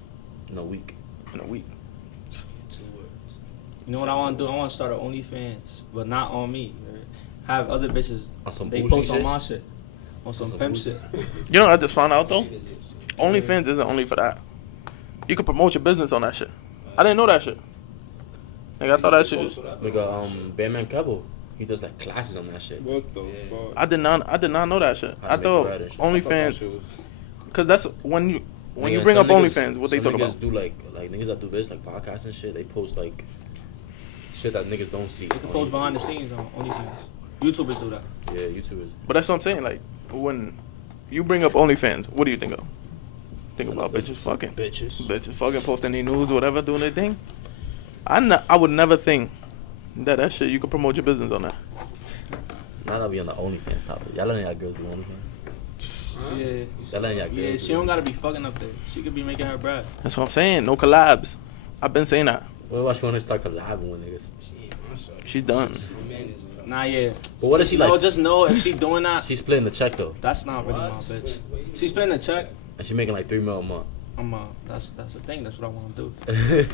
in a week. In a week. You know what I want to do? I want to start an OnlyFans, but not on me. Have other bitches. On some They bullshit post on shit? my shit. On some some pimp bullshit. shit. You know what I just found out though? OnlyFans isn't only for that. You can promote your business on that shit. I didn't know that shit. Like I thought that shit was, Nigga, Batman Cabo, he does like classes on that shit. What the fuck? I did not know that shit. How I to make thought bread and shit. OnlyFans, cause that's when you Nigga, bring up some niggas- OnlyFans, what they some talk niggas about? do like niggas that do this, like podcasts and shit, they post like shit that niggas don't see. They can post behind the scenes on OnlyFans. YouTubers do that. Yeah, YouTubers. But that's what I'm saying. Like when you bring up OnlyFans, what do you think of? Think about bitches fucking. Bitches fucking posting their nudes, whatever, doing their thing. I would never think that shit you could promote your business on that. Now that we on the OnlyFans topic, y'all letting y'all girls do OnlyFans? Yeah. Y'all letting y'all girls? Yeah, she don't gotta be fucking up there. She could be making her bread. That's what I'm saying. No collabs. I've been saying that. What about she want to start collabing with niggas? She's done. Nah, yeah. But what if she like? No, just know if she doing that, She's splitting the check though, that's not really my bitch. She's paying a check. and she making like $3 million a month. That's the thing. That's what I want to do.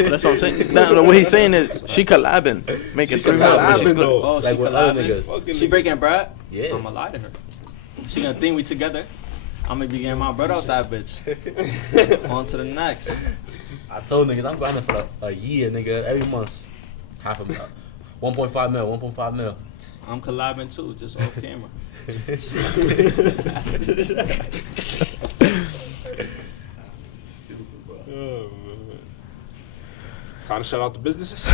That's what I'm saying. Nah, what he's saying is she collabing, making $3 million. collabing, She's good. though. Oh, Like she with other collabing. niggas. She breaking bread. Yeah. I'ma lie to her. She gonna think we together. I'm gonna be getting my bread out that bitch. On to the next. I told niggas I'm grinding for a year, nigga, every month. Half a mil. 1.5 mil, 1.5 mil. I'm collabing too, just off camera. Time to shout out the businesses.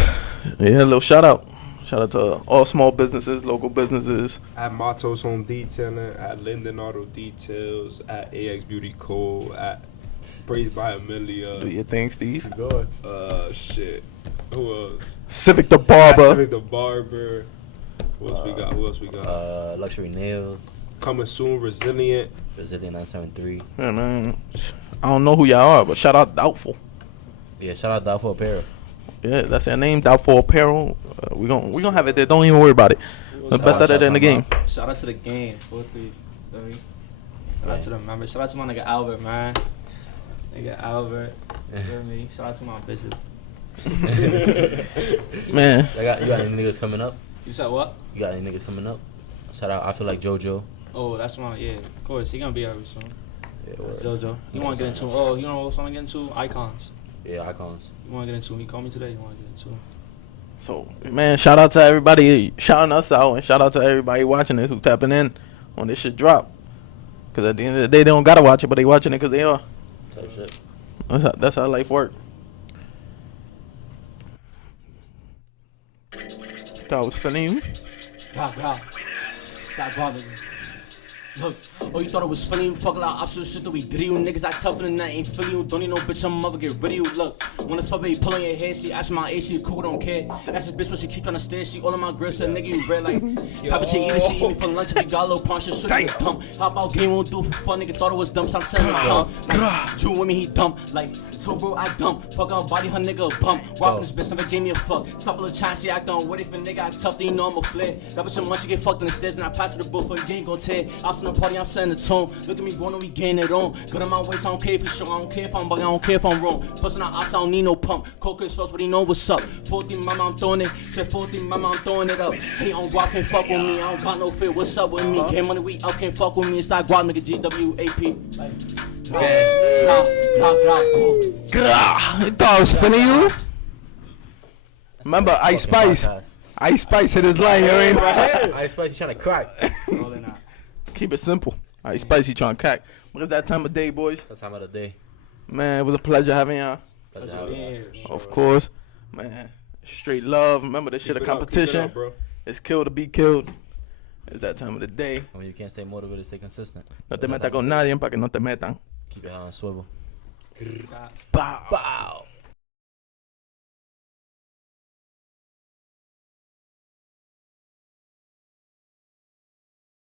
Yeah, a little shout out. Shout out to all small businesses, local businesses. At Matos Home Detailing, at Linden Auto Details, at AX Beauty Co., at Praised by Amelia. Do your thing, Steve. Shit. Who else? Civic the Barber. Civic the Barber. Who else we got? Luxury Nails, Coming soon, Resilient. Brazilian 973. Yeah, man. I don't know who y'all are, but shout out Doubtful. Yeah, shout out Doubtful Apparel. Yeah, that's their name, Doubtful Apparel. We gonna have it there. Don't even worry about it. The best editor in the game. Shout out to the game. 4-3. Shout out to the members. Shout out to my nigga Albert, man. Nigga Albert. You hear me? Shout out to my bitches. Man. You got any niggas coming up? You said what? You got any niggas coming up? Shout out, I feel like JoJo. Oh, that's my, yeah, of course. He gonna be here soon. Yeah, word. JoJo. You wanna get into, you know what I wanna get into? Icons. Yeah, Icons. You wanna get into, he called me today, you wanna get into. So, man, shout out to everybody shouting us out, and shout out to everybody watching this who's tapping in when this shit drop. Because at the end of the day, they don't gotta watch it, but they watching it because they are. Type shit. That's how life works. Thought I was feeling you. Bro. Stop bothering me. Look, oh, you thought it was funny? You fuck a lot of optional shit that we did you. Niggas act tougher than that, ain't feeling you. Don't need no bitch, I'm mother, get rid of you. Look, when the fuck baby pull on your head, she ask my age, she cool, don't care. That's this bitch, but she keep trying to stare. She all on my grill, said nigga, you red like Papa Chick eating, she eat me for lunch. If you got a little punch, shit, you dumb. Hop out game, won't do it for fun, nigga thought it was dumb, so I'm saying my tongue. Like, 2 women, he dumb. Like, so bro, I dumb. Fuck out body, her nigga a bump. Rockin' this bitch, never gave me a fuck. Stop a little chance, she act on with it. If a nigga act tough, then you know I'm a flare. That bitch, so much, she get fucked in the stairs, and I pass her the book for a game, gon' tear. Ops in the party, I'm setting the tone. Look at me going and we getting it on. Good on my waist, I don't care if he's strong, I don't care if I'm bugging, I don't care if I'm wrong. Plus on the ops, I don't need no pump. Coca sauce, but he know what's up. 14 mama, I'm throwing it. Said 14 mama, I'm throwing it up. Hey, on guap, can't fuck with me. I don't got no fear. What's up with me? Get money, we up, can't fuck with me. It's like guap, nigga, GWAP. You thought I was feeling you? Remember, Ice Spice. Ice Spice hit his line, you ain't Ice Spice, you trying to crack. No, they're not. Keep it simple. Ice Spice, he trying to cack. But it's that time of day, boys. That's time of the day. Man, it was a pleasure having y'all. Pleasure having you. Of course. Man, straight love. Remember this shit a competition. It's kill to be killed. It's that time of the day. When you can't stay motivated, stay consistent. No te metas con nadie para que no te metan. Keep your head on a swivel. Bow. Bow.